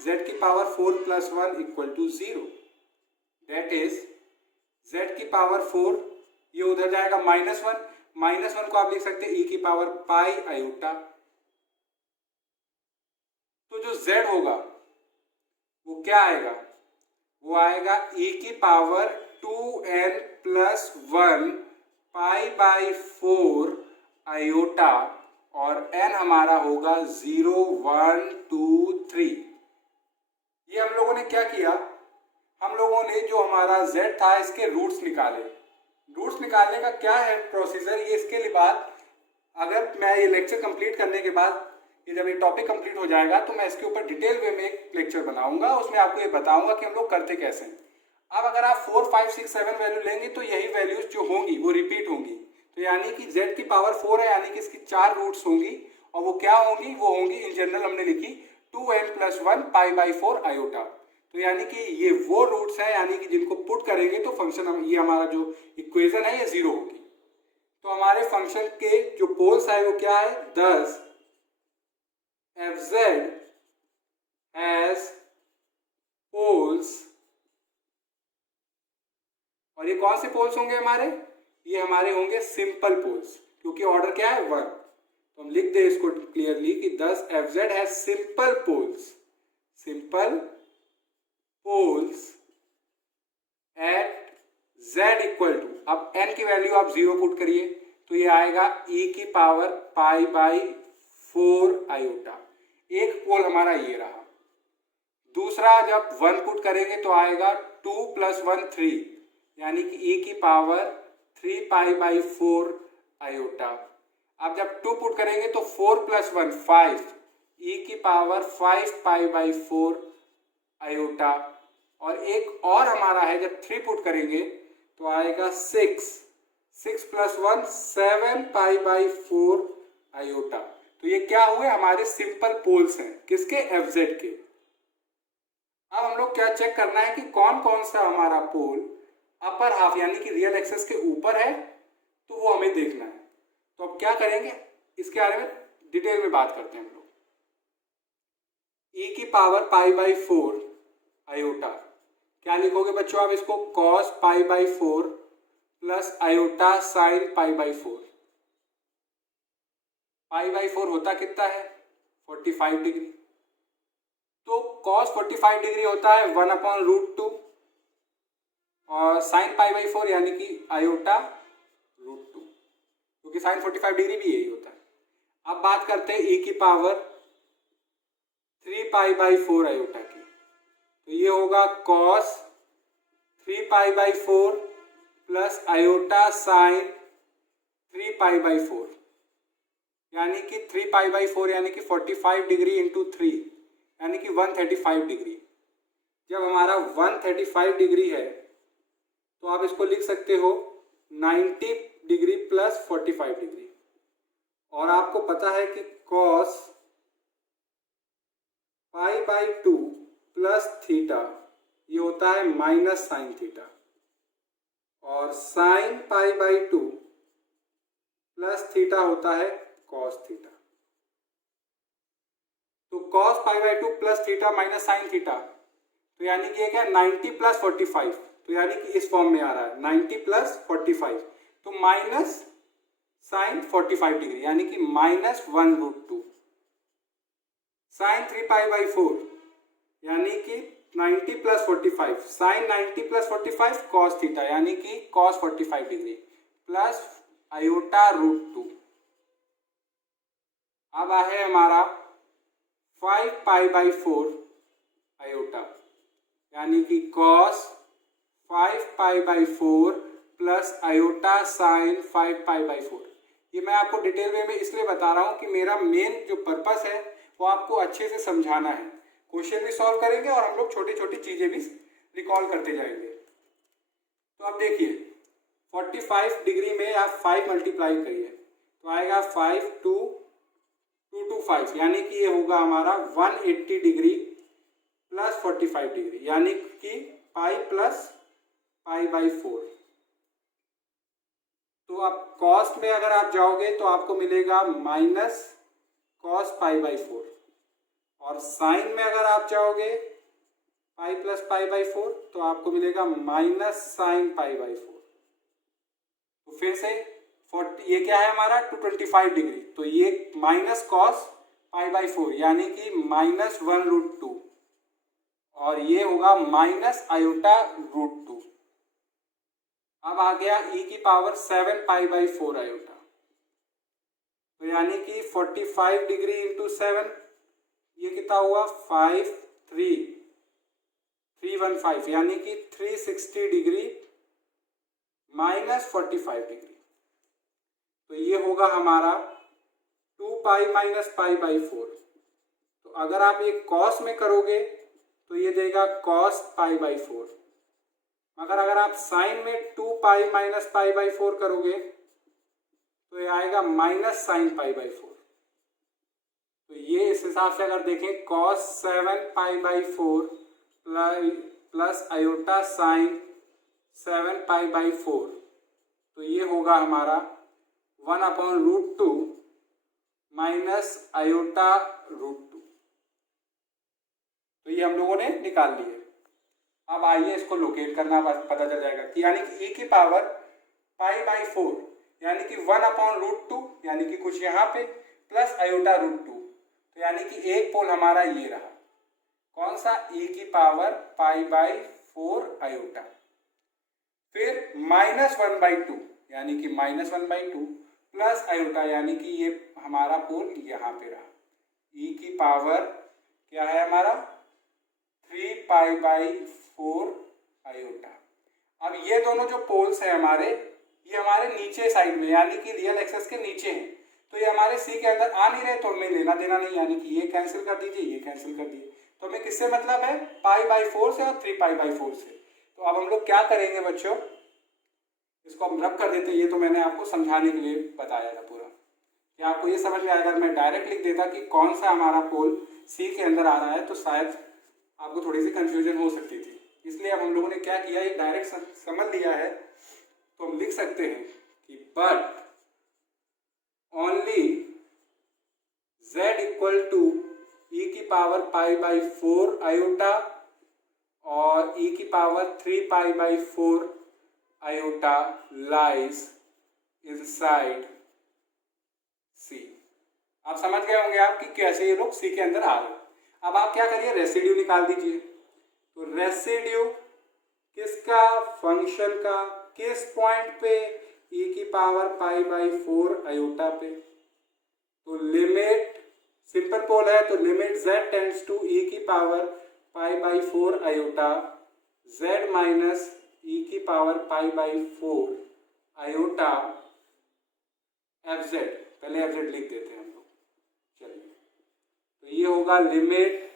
z⁴ plus 1 equal to 0, that is z⁴, ये उधर जाएगा -1, -1 को आप लिख सकते हैं e⁻π तो जो z होगा वो क्या आएगा? वो आएगा e⁻2n प्लस 1 π/4 आयोटा और n हमारा होगा 0, 1, 2, 3। ये हम लोगों ने क्या किया? हम लोगों ने जो हमारा z था इसके रूट्स निकाले। रूट्स निकालने का क्या है प्रोसीजर, ये इसके लिए बाद अगर मैं ये लेक्चर कंप्लीट करने के बाद, ये जब ये टॉपिक कंप्लीट हो जाएगा तो मैं इसके ऊपर डिटेल वे में एक लेक्चर बनाऊंगा, उसमें आपको ये बताऊंगा कि हम लोग करते कैसे हैं। अब अगर आप 4, 5, 6, 7 वैल्यू लेंगे तो यही वैल्यूज जो होंगी वो रिपीट होंगी। तो यानी कि z⁴ है, यानी कि इसकी 4 रूट्स होंगी और वो क्या होंगी? वो होंगी इन जनरल हमने लिखी 2n प्लस 1 π/4 आयोटा। तो यानी कि ये वो रूट्स हैं, यानी कि जिनको पुट करेंगे तो फंक्शन ये हमारा जो इक्वेशन है ये 0 होगी। तो हमारे फंक्शन के जो पोल्स है वो क्या है? 10 fz has poles, और ये कौन से पोल्स होंगे हमारे? ये हमारे होंगे सिंपल पोल्स, क्योंकि ऑर्डर क्या है? 1। तो हम लिख दे इसको क्लियरली कि this f z has simple poles at z equal to, अब n की वैल्यू आप 0 पुट करिए तो ये आएगा e की पावर पाई बाई 4 आयोटा। एक पोल हमारा ये रहा। दूसरा जब 1 पुट करेंगे तो आएगा 2 + 1 3, यानी कि e की पावर 3 पाई बाई 4 आयोटा। अब जब 2 पुट करेंगे तो 4 + 1 5, e की पावर 5 पाई बाई 4 आयोटा। और एक और हमारा है, जब 3 पुट करेंगे तो आएगा 6 + 1 7 पाई बाई 4 आयोटा। तो ये क्या हुए, हमारे सिंपल पोल्स हैं, किसके, एफ जेड के। अब हम लोग क्या चेक करना है कि कौन कौन सा हमारा पोल अपर हाफ यानी कि रियल एक्सेस के ऊपर है, तो वो हमें देखना है। तो अब क्या करेंगे, इसके बारे में डिटेल में बात करते हैं हम लोग। e की पावर पाई बाई 4 आयोटा, क्या लिखोगे बच्चों आप इसको, cos pi by 4 plus iota sine pi by 4। Pi by 4 होता कितना है, 45 डिग्री। तो cos 45 डिग्री होता है 1/√2 और साइन पाई बाई 4 यानी कि आयोटा √2, क्योंकि साइन 45 डिग्री भी यही होता है। अब बात करते हैं e की पावर 3 पाई बाई 4 आयोटा की, तो ये होगा cos 3 pi by 4 plus iota sine 3 pi by 4, यानी कि 3 पाई बाई 4 यानी कि 45 डिग्री इंटू 3 यानी कि 135 डिग्री। जब हमारा 135 डिग्री है तो आप इसको लिख सकते हो 90 डिग्री प्लस 45 डिग्री। और आपको पता है कि cos pi by 2 plus theta ये होता है माइनस साइन थीटा, और sine pi by 2 plus theta होता है कॉस थीटा। तो cos pi by 2 plus theta minus sine theta, तो यानी कि ये क्या 90 + 45, तो यानी कि इस फॉर्म में आ रहा है 90 + 45, तो माइनस साइन 45 डिग्री यानी कि -1√2 साइन 3 पाई बाई 4 यानी कि 90 + 45 साइन 90 + 45 कॉस थीटा यानी कि कॉस 45 डिग्री प्लस आयोटा √2। अब है हमारा 5 पाई बाई 4 आयोटा यानी कि cos 5 pi by 4 plus iota sine 5 pi by 4। ये मैं आपको डिटेल में इसलिए बता रहा हूँ कि मेरा मेन जो पर्पस है वो आपको अच्छे से समझाना है। क्वेश्चन भी सॉल्व करेंगे और हम लोग छोटी छोटी चीजें भी रिकॉल करते जाएंगे। तो अब देखिए 45 डिग्री में आप 5 मल्टीप्लाई करिए तो आएगा 5 2 2 2 5 यानी कि ये होगा हमारा 180 डिग्री प्लस 45 डिग्री यानी कि पाई प्लस पाई बाई 4। तो अब कॉस्ट में अगर आप जाओगे तो आपको मिलेगा माइनस कॉस पाई बाई 4, और साइन में अगर आप जाओगे पाई प्लस पाई बाई 4 तो आपको मिलेगा माइनस साइन पाई बाई 4। तो फिर से 40 ये क्या है हमारा 225 डिग्री, तो ये माइनस कॉस पाई बाई 4 यानी कि -1√2 और ये होगा माइनस आयोटा √2। अब आ गया e की पावर 7 पाई बाई 4 आयोटा, तो यानी कि 45 डिग्री इंटू 7 ये कितना हुआ 315 यानी कि 360 डिग्री -45 डिग्री। तो ये होगा हमारा 2 पाई माइनस पाई बाई 4। तो अगर आप ये कॉस में करोगे तो ये देगा कॉस पाई बाई 4, मगर अगर आप साइन में 2 पाई माइनस पाई बाई 4 करोगे तो ये आएगा माइनस साइन पाई बाई 4। तो ये इस हिसाब से अगर देखें cos 7 pi by 4 plus iota sine 7 pi by 4, तो ये होगा हमारा 1/√2 माइनस आयोटा √2। तो ये हम लोगों ने निकाल लिए। अब आइए इसको लोकेट करना पता चल जाएगा कि यानी कि e की पावर पाई बाई 4 यानी कि 1/√2 यानी कि कुछ यहाँ पे प्लस आयोटा रूट 2। तो यानी कि एक पोल हमारा ये रहा, कौन सा, e की पावर पाई बाई 4 आयोटा। फिर -1/2 यानी कि -1/2 प्लस आयोटा यानी कि ये हमारा पोल यहाँ पे रहा, e की पावर क्या है हमारा 3π/4 आयोटा। अब ये दोनों जो पोल्स हैं हमारे, ये हमारे नीचे साइड में यानी कि रियल एक्सेस के नीचे हैं, तो ये हमारे सी के अंदर आ नहीं रहे, तो हमें लेना देना नहीं, यानी कि ये कैंसिल कर दीजिए, ये कैंसिल कर दीजिए। तो हमें किससे मतलब है, π/4 से और 3π/4 से। तो अब हम लोग क्या करेंगे बच्चों, इसको हम रब कर देते हैं। ये तो मैंने आपको समझाने के लिए बताया था पूरा, कि आपको ये समझ में आएगा। अगर मैं डायरेक्ट लिख देता कि कौन सा हमारा पोल सी के अंदर आ रहा है, तो शायद आपको थोड़ी सी कंफ्यूजन हो सकती थी। इसलिए अब हम लोगों ने क्या किया, ये डायरेक्ट समझ लिया है, तो हम लिख सकते हैं कि but only z equal to e की पावर π/4 आयोटा और e की power 3π/4 iota lies inside c। आप समझ गए होंगे आप कि कैसे ये लोग c के अंदर आ रहे हैं। अब आप क्या करिए, रेसिड्यू निकाल दीजिए। तो रेसिड्यू किसका, फंक्शन का, किस पॉइंट पे, e की पावर π/4 आयोटा पे। तो लिमिट, सिंपल पोल है तो limit z tends to e की power π/4 iota z minus e की पावर π/4 आयोटा fz। पहले fz लिख देते हैं हम लोग, चलिए। तो ये होगा limit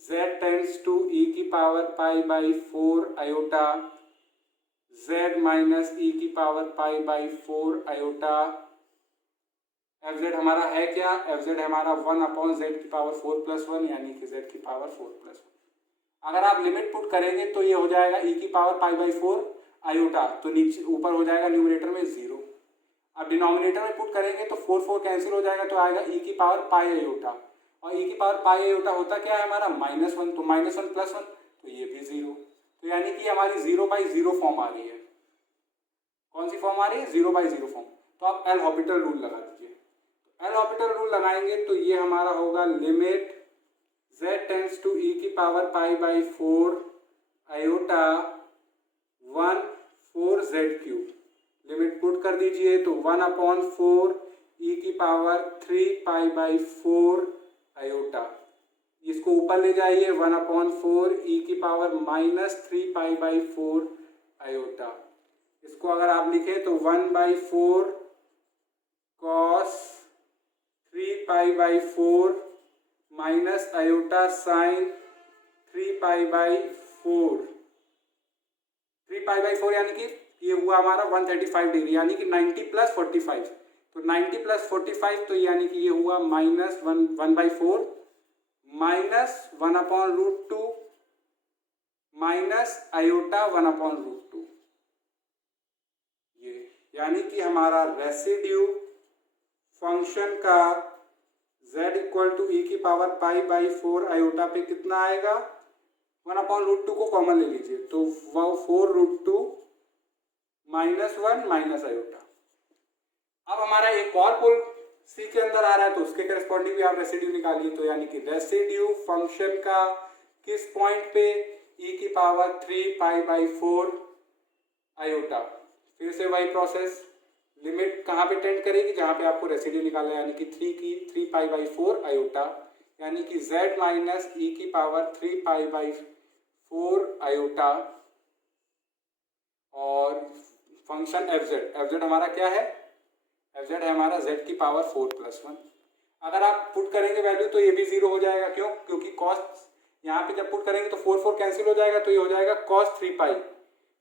z tends to e की power π/4 iota z minus e की पावर π/4 आयोटा। fz हमारा है क्या, fz हमारा 1/z की पावर 4+1 यानी कि z की पावर 4+1। अगर आप लिमिट पुट करेंगे तो ये हो जाएगा e की पावर π/4 आयोटा, तो नीचे ऊपर हो जाएगा न्यूमरेटर में 0। अब डिनोमिनेटर में पुट करेंगे तो 4 कैंसिल हो जाएगा, तो आएगा e की पावर पाई आयोटा, और e की पावर पाई आयोटा होता क्या है हमारा -1, तो -1+1 तो ये भी 0। तो यानी कि हमारी 0/0 फॉर्म आ रही है। कौन सी फॉर्म आ रही है, 0/0 फॉर्म। तो आप एल हॉपिटल रूल लगा दीजिए। एल हॉपिटल रूल लगाएंगे तो ये हमारा होगा limit z tends to e की power π/4 iota 1/4z³। Limit put कर दीजिए तो 1/4 e की पावर 3π/4 आयोटा। इसको ऊपर ले जाइए, 1/4 e की पावर -3π/4 आयोटा। इसको अगर आप लिखें तो 1/4 cos 3π/4 माइनस आयोटा साइन 3π/4। 3π/4 यानी कि ये हुआ हमारा 135 डिग्री, यानी कि 90 + 45। तो 90 + 45 तो यानी कि ये हुआ -1/4 माइनस 1/√2 माइनस आयोटा 1/√2। ये यानी कि हमारा रेसिड्यू फंक्शन का z इक्वल टू e की पावर π/4 आयोटा पे कितना आएगा, 1/√2 को कॉमन ले लीजिए, तो 4√2 -1 माइनस आयोटा। अब हमारा एक और पोल सी के अंदर आ रहा है, तो उसके करस्पॉन्डिंग भी आप रेसिड्यू निकालिए। तो यानी कि रेसिड्यू फंक्शन का किस पॉइंट पे, e की पावर 3π/4 आयोटा। फिर से वही प्रोसेस, लिमिट कहाँ पे टेंड करेगी, जहाँ पे आपको रेसिड्यू निकालना है, यानी कि 3π/4 आयोटा, यानी कि z माइनस e की पावर 3π/4 आयोटा और फंक्शन fz हमारा क्या है, fz है हमारा z की पावर 4+1। अगर आप पुट करेंगे वैल्यू तो ये भी 0 हो जाएगा, क्यों, क्योंकि कॉस यहाँ पे जब पुट करेंगे तो 4 कैंसिल हो जाएगा, तो ये हो जाएगा cos 3π।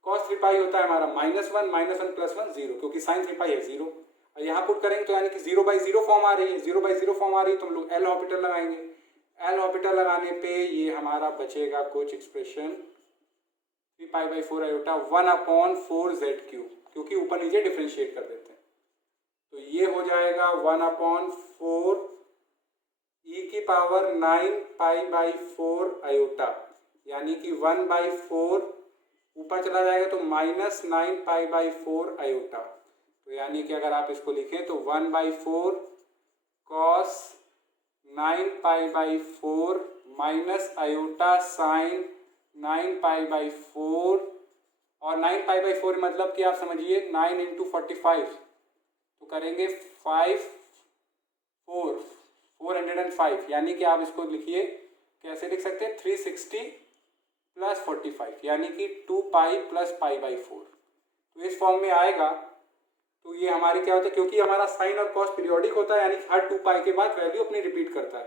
cos 3π होता है हमारा -1 -1+1 0, क्योंकि sin 3π है 0। और यहाँ पुट करेंगे तो यानी कि 0/0 फॉर्म आ रही है, 0/0 फॉर्म आ रही है, तो हम लोग एल हॉपिटल लगाएंगे। एल हॉपिटल लगाने पे ये हमारा बचेगा कुछ एक्सप्रेशन 3π/4 आयोटा 1/4z³, क्योंकि ऊपर नीचे डिफ्रेंशिएट कर देते हैं। तो ये हो जाएगा 1/4 e की पावर 9π/4 आयोटा, यानी कि 1/4 ऊपर चला जाएगा तो -9π/4 आयोटा। तो यानी कि अगर आप इसको लिखें तो 1/4 cos 9π/4 माइनस आयोटा साइन 9π/4, और 9π/4 मतलब कि आप समझिए 9 × 45, तो करेंगे 405, यानी कि आप इसको लिखिए, कैसे लिख सकते हैं, 360 + 45 यानी कि 2π + π/4। तो इस फॉर्म में आएगा। तो ये हमारी क्या होता है, क्योंकि हमारा साइन और कॉस पीरियोडिक होता है, यानी कि हर 2π के बाद वैल्यू अपनी रिपीट करता है।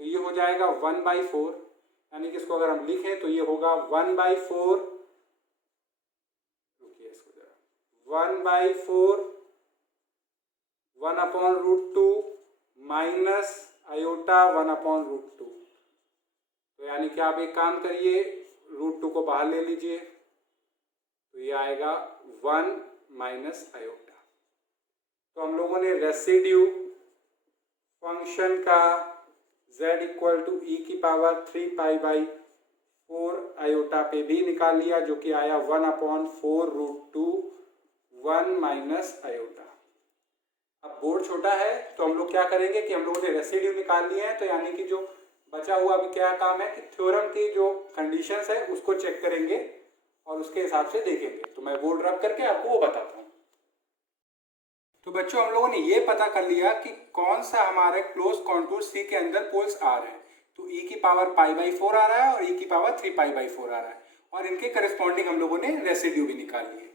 तो ये हो जाएगा 1/4, यानी कि इसको अगर हम लिखें तो ये होगा 1/4, रुकिए इसको जरा, 1/4 1/√2 माइनस आयोटा 1/√2। तो यानी कि आप एक काम करिए, √2 को बाहर ले लीजिए, तो ये आएगा 1 माइनस आयोटा। तो हम लोगों ने रेसिड्यू फंक्शन का z = e⁴ आयोटा पे भी निकाल लिया, जो कि आया 1/4√2 1 माइनस आयोटा। अब बोर्ड छोटा है तो हम लोग क्या करेंगे कि हम लोगों ने रेसिड्यू निकाल लिए हैं, तो यानी कि जो बचा हुआ अभी क्या काम है कि थ्योरम की जो कंडीशंस है उसको चेक करेंगे और उसके हिसाब से देखेंगे। तो मैं बोर्ड रब करके आपको वो बताता हूँ। तो बच्चों, हम लोगों ने ये पता कर लिया कि कौन सा हमारे क्लोज कॉन्टूर C के अंदर पोल्स आ रहे हैं। तो e⁴ आ रहा है और e⁴ आ रहा है, और इनके करस्पॉन्डिंग हम लोगों ने रेसिड्यू भी निकाल लिए।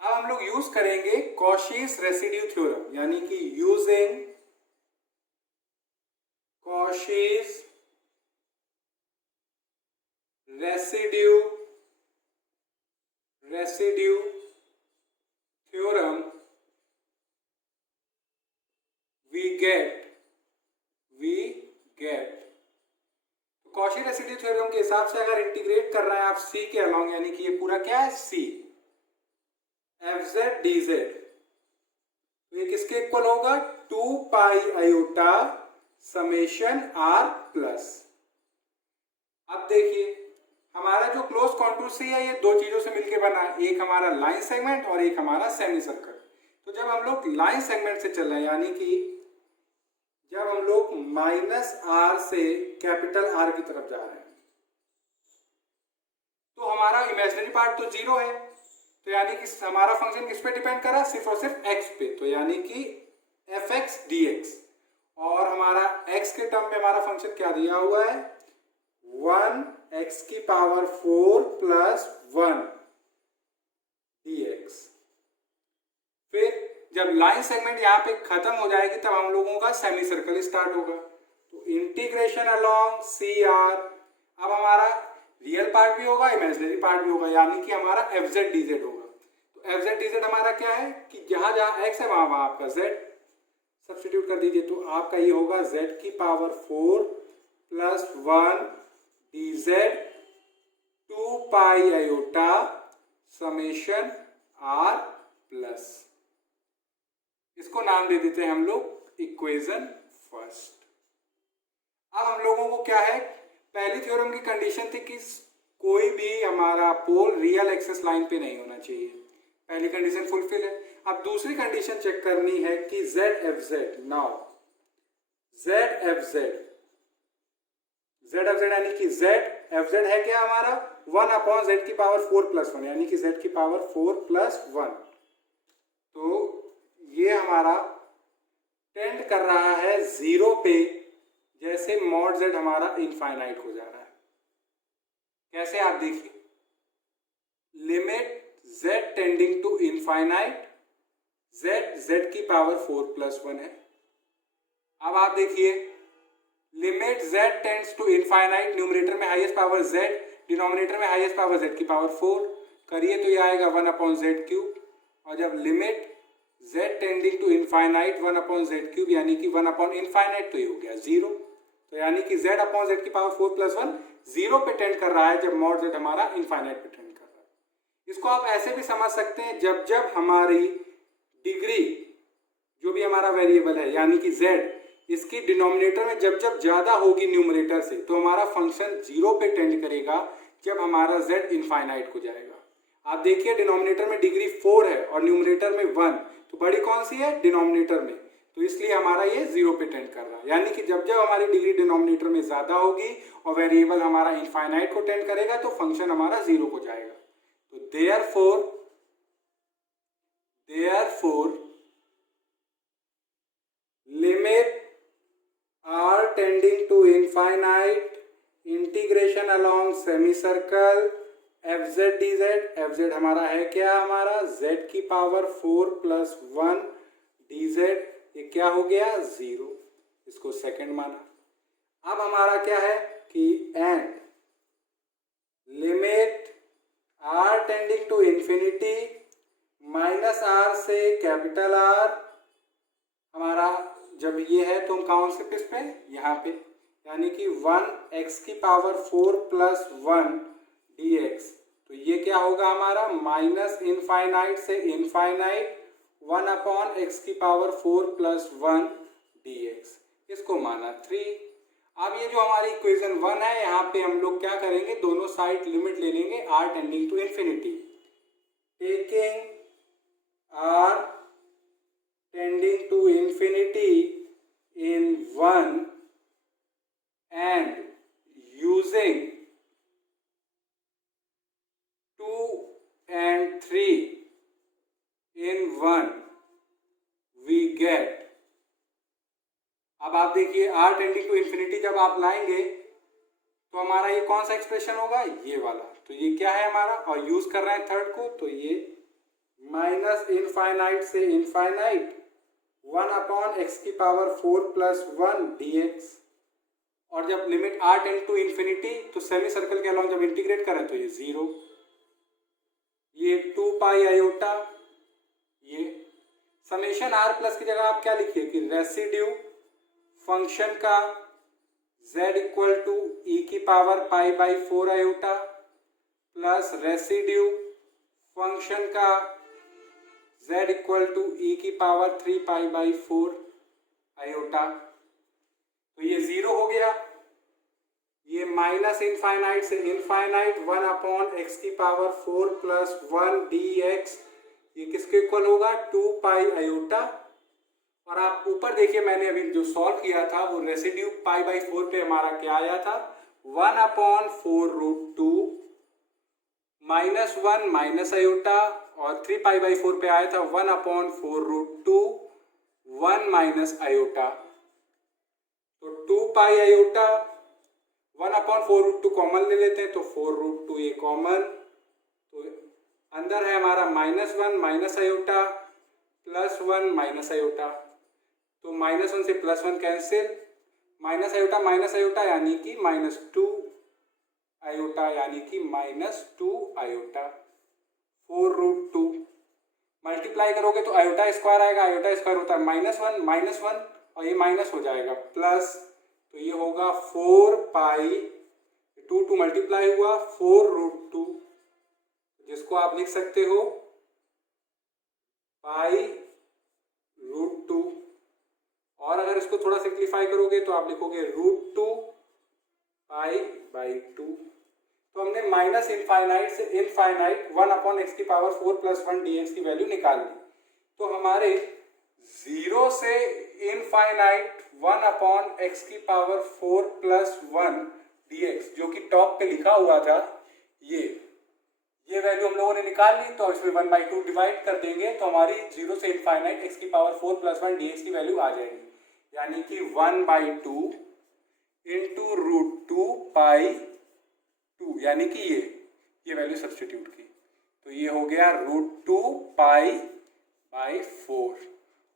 अब हम लोग यूज करेंगे कॉशीज रेसिड्यू थ्योरम, यानी कि using Cauchy's residue theorem we get Cauchy residue theorem के हिसाब से अगर इंटीग्रेट कर रहे हैं आप C के अलोंग, यानी कि ये पूरा क्या है C fz dz, तो ये किसके इक्वल होगा, 2π आयोटा समेशन r प्लस। अब देखिए हमारा जो क्लोज कॉन्टूर C है ये दो चीजों से मिलकर बना है, एक हमारा लाइन सेगमेंट और एक हमारा सेमी सर्कल। तो जब हम लोग लाइन सेगमेंट से चल रहे हैं, यानी कि जब हम लोग -r से R की तरफ जा रहे हैं, तो हमारा इमेजिनरी पार्ट तो 0 है, तो यानी कि हमारा फंक्शन किस पे डिपेंड कर रहा है, सिर्फ और सिर्फ x पे, तो यानी कि fx dx। और हमारा x के टर्म में हमारा फंक्शन क्या दिया हुआ है, 1x⁴ + 1 dx। फिर जब लाइन सेगमेंट यहाँ पे खत्म हो जाएगी तब हम लोगों का सेमी सर्कल स्टार्ट होगा। तो इंटीग्रेशन अलोंग CR, अब हमारा रियल पार्ट भी होगा, इमेजिनरी पार्ट भी होगा, यानी कि हमारा fz dz होगा। तो fz dz हमारा क्या है कि जहां जहां x है वहां वहां आपका z सब्स्टिट्यूट कर दीजिए, तो आपका ये होगा z⁴ + 1 dz 2π iota summation r plus. इसको नाम दे देते हैं हम लोग इक्वेशन फर्स्ट। अब हम लोगों को क्या है, पहली थ्योरम की कंडीशन थी कि कोई भी हमारा पोल रियल एक्सिस लाइन पे नहीं होना चाहिए, पहली कंडीशन फुलफिल है। अब दूसरी कंडीशन चेक करनी है कि ZFZ, नाउ ZFZ यानी कि ZFZ है क्या हमारा 1/z⁴ + 1, यानी कि z⁴ + 1। तो ये हमारा टेंड कर रहा है 0 पे, जैसे mod z हमारा इनफाइनाइट हो जा रहा है। कैसे, आप देखिए, limit z tending to infinite, z⁴ + 1 है। अब आप देखिए limit z tends to infinite, numerator में हाईएस्ट पावर z, डिनोमिनेटर में हाईएस्ट पावर z⁴ करिए तो ये आएगा 1/z³, और जब limit z tending to infinite 1/z³, यानी कि 1/∞ तो ये हो गया 0। तो यानी कि z/z⁴ + 1 0 पे टेंड कर रहा है जब mod z हमारा इनफाइनाइट पे टेंड कर रहा है। इसको आप ऐसे भी समझ सकते हैं, जब जब हमारी डिग्री जो भी हमारा वेरिएबल है यानी कि z, इसकी डिनोमिनेटर में जब जब ज्यादा होगी न्यूमरेटर से, तो हमारा फंक्शन 0 पे टेंड करेगा जब हमारा z इनफाइनाइट को जाएगा। आप देखिए डिनोमिनेटर में डिग्री 4 है और न्यूमरेटर में 1, तो बड़ी कौन सी है, डिनोमिनेटर में। तो इसलिए हमारा ये 0 पे टेंड कर रहा है, यानी कि जब जब हमारी डिग्री डिनोमिनेटर में ज़्यादा होगी और वेरिएबल हमारा इनफाइनाइट को टेंड करेगा तो फंक्शन हमारा 0 को जाएगा। तो therefore limit r tending to infinite integration along semicircle f Z D z. F z हमारा है क्या, हमारा z की पावर 4 + 1 डी जेड, ये क्या हो गया 0, इसको सेकंड माना। अब हमारा क्या है कि and limit r tending to infinity -r से R, हमारा जब ये है तो हम कौन से किस पे, यहाँ पे, यानी कि 1x की पावर 4 + 1 dx। तो ये क्या होगा हमारा माइनस इनफाइनाइट से इनफाइनाइट 1/x की पावर 4 + 1 dx, इसको माना 3। अब ये जो हमारी इक्वेशन 1 है, यहाँ पे हम लोग क्या करेंगे, दोनों साइड लिमिट ले लेंगे r tending to infinity. Taking r tending to infinity in 1 and using 2 and 3 in 1 we get। अब आप देखिए r टेंडिंग टू इंफिनिटी जब आप लाएंगे तो हमारा ये कौन सा एक्सप्रेशन होगा, ये वाला। तो ये क्या है हमारा, और यूज कर रहे हैं थर्ड को, तो ये माइनस इनफाइनाइट से इनफाइनाइट 1/x की पावर 4 + 1 dx। और जब limit r tend to infinity तो सेमी सर्कल के अलॉन्ग जब इंटीग्रेट करें तो ये 0, ये 2 पाई आयोटा, ये समेशन r प्लस की जगह आप क्या लिखिए कि रेसिड्यू फंक्शन का z = e की power π/4 iota plus residue function का z = e की पावर 3 π/4 आयोटा। तो ये 0 हो गया। ये माइनस इनफाइनाइट से इनफाइनाइट 1/x की पावर 4 + 1 dx, ये किसके इक्वल होगा 2 पाई आयोटा। और आप ऊपर देखिए, मैंने अभी जो सॉल्व किया था वो रेसिड्यू π/4 पे हमारा क्या आया था 1/4√2 -1 माइनस आयोटा, और 3 π/4 पे आया था 1/4√2 1 माइनस आयोटा। तो 2 पाई आयोटा 1/4√2 कॉमन ले लेते हैं तो 4√2 ये कॉमन, तो अंदर है हमारा -1 माइनस आयोटा +1 माइनस आयोटा। तो -1 से +1 कैंसिल, माइनस आयोटा यानी कि -2 आयोटा, यानी कि -2 आयोटा। 4√2 मल्टीप्लाई करोगे तो आयोटा स्क्वायर आएगा, आयोटा स्क्वायर होता है -1 और ये माइनस हो जाएगा प्लस, तो ये होगा 4 पाई 2 मल्टीप्लाई हुआ 4√2, जिसको आप लिख सकते हो π√2। और अगर इसको थोड़ा सिंप्लीफाई करोगे तो आप लिखोगे √2 π/2। तो हमने माइनस इनफाइनाइट से इनफाइनाइट 1/x की पावर 4 + 1 dx की वैल्यू निकाल ली। तो हमारे 0 से इनफाइनाइट 1/x की पावर 4 + 1 dx, जो कि टॉप पे लिखा हुआ था, ये वैल्यू हम लोगों ने निकाल ली। तो इसमें 1/2 डिवाइड कर देंगे तो हमारी 0 से इनफाइनाइट x की पावर 4 + 1 dx की वैल्यू आ जाएगी, यानी कि 1/2 × √2 π/2, यानी कि ये वैल्यू सब्स्टिट्यूट की, तो ये हो गया √2 π/4।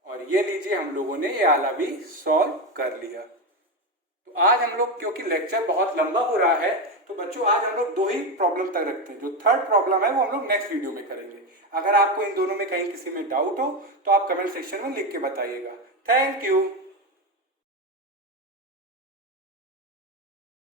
और ये लीजिए हम लोगों ने ये वाला भी सॉल्व कर लिया। तो आज हम लोग, क्योंकि लेक्चर बहुत लंबा हो रहा है, तो बच्चों आज हम लोग 2 ही प्रॉब्लम तक रखते हैं। जो थर्ड प्रॉब्लम है वो हम लोग नेक्स्ट वीडियो में करेंगे। अगर आपको इन दोनों में कहीं किसी में डाउट हो तो आप कमेंट सेक्शन में लिख के बताइएगा। Thank you.